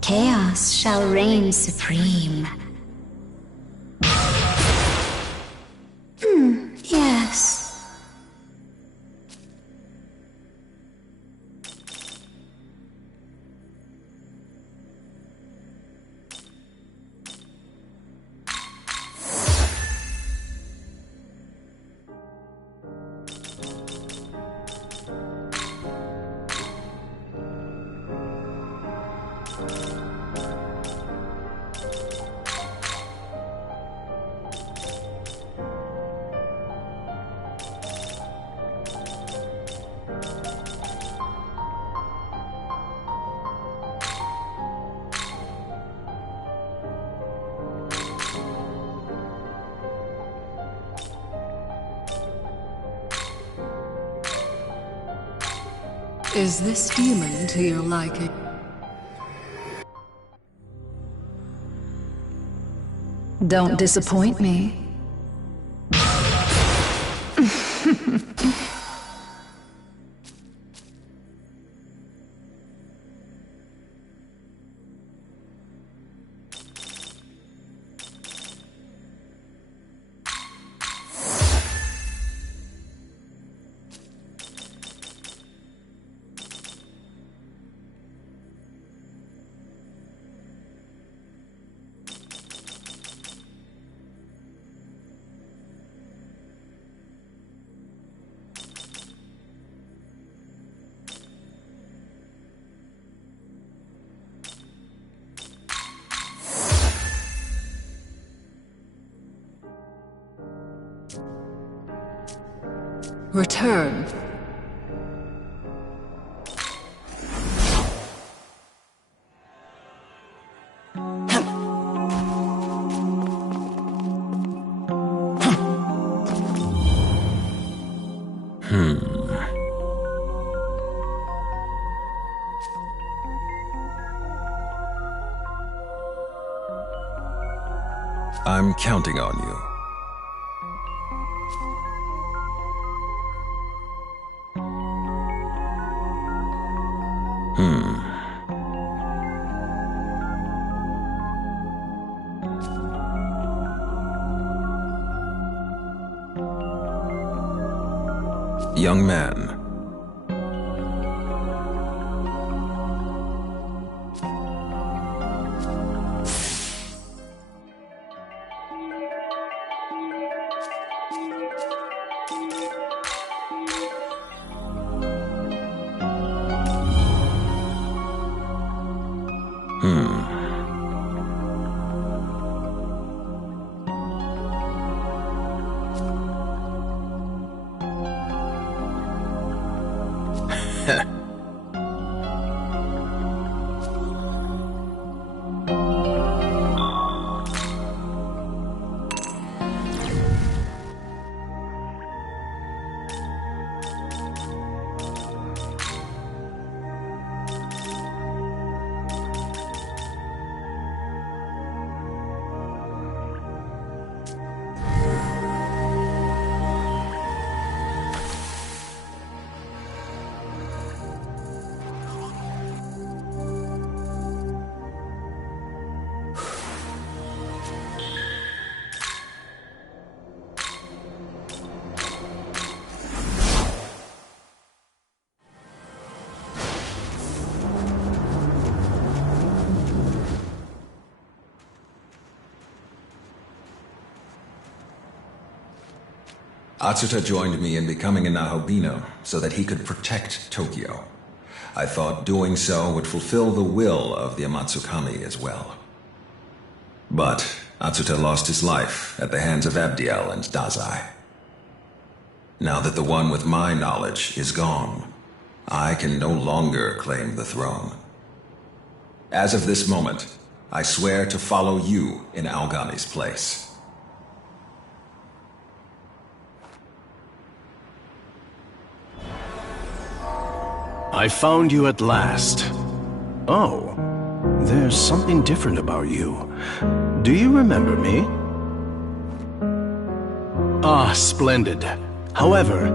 Chaos shall reign supreme. Yes. Is this demon to your liking? Don't disappoint me. Return. I'm counting on you. Young man. Atsuta joined me in becoming a Nahobino so that he could protect Tokyo. I thought doing so would fulfill the will of the Amatsukami as well. But Atsuta lost his life at the hands of Abdiel and Dazai. Now that the one with my knowledge is gone, I can no longer claim the throne. As of this moment, I swear to follow you in Algani's place. I found you at last. Oh, there's something different about you. Do you remember me? Ah, splendid. However,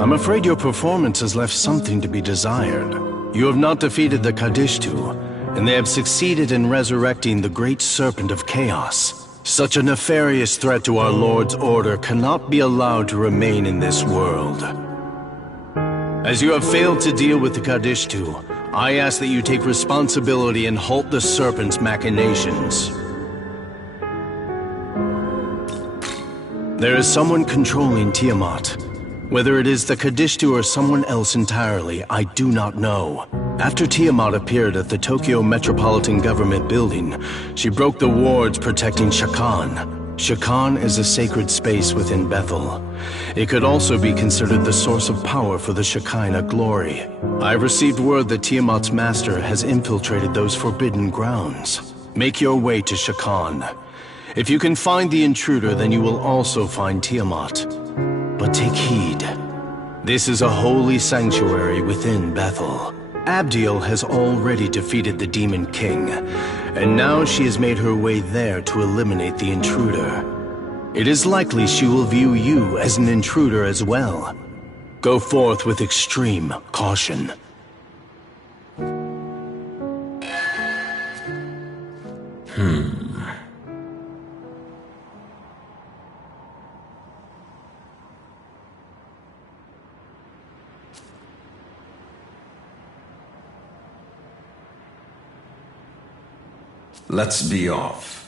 I'm afraid your performance has left something to be desired. You have not defeated the Kadishtu, and they have succeeded in resurrecting the Great Serpent of Chaos. Such a nefarious threat to our Lord's order cannot be allowed to remain in this world. As you have failed to deal with the Kadishtu, I ask that you take responsibility and halt the Serpent's machinations. There is someone controlling Tiamat. Whether it is the Kadishtu or someone else entirely, I do not know. After Tiamat appeared at the Tokyo Metropolitan Government building, she broke the wards protecting Shakan. Shakan is a sacred space within Bethel. It could also be considered the source of power for the Shekinah glory. I received word that Tiamat's master has infiltrated those forbidden grounds. Make your way to Shakan. If you can find the intruder, then you will also find Tiamat. But take heed. This is a holy sanctuary within Bethel. Abdiel has already defeated the Demon King, and now she has made her way there to eliminate the intruder. It is likely she will view you as an intruder as well. Go forth with extreme caution. Let's be off.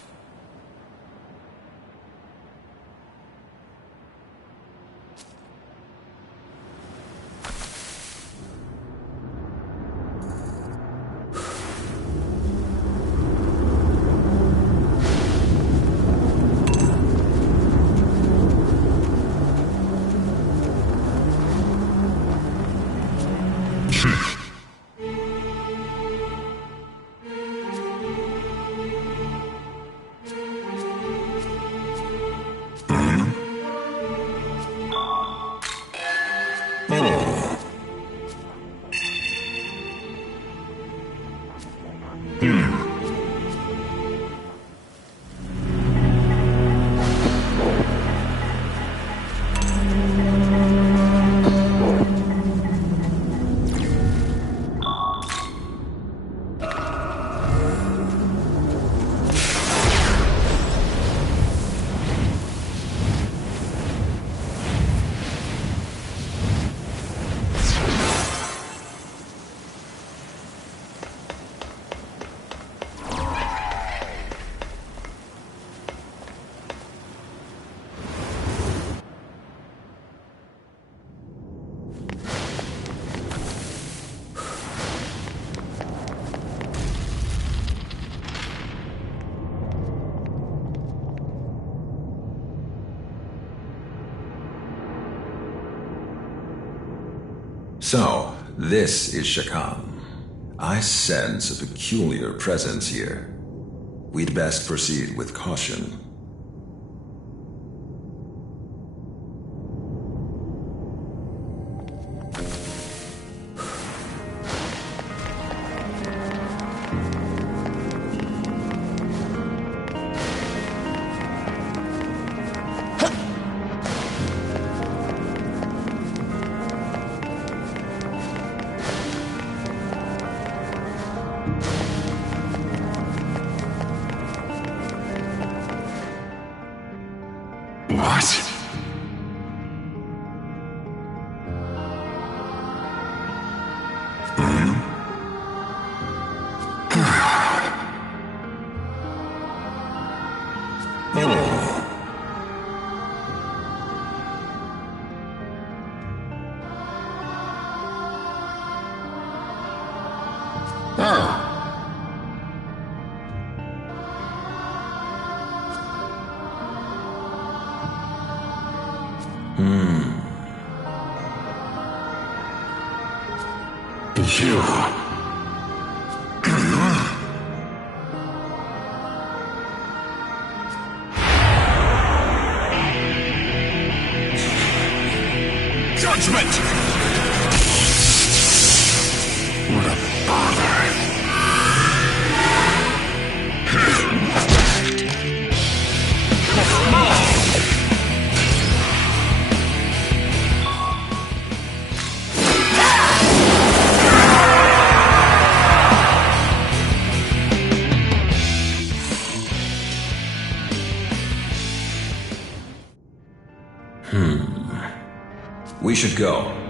So, this is Shakan. I sense a peculiar presence here. We'd best proceed with caution. Judgment! What a bother. We should go.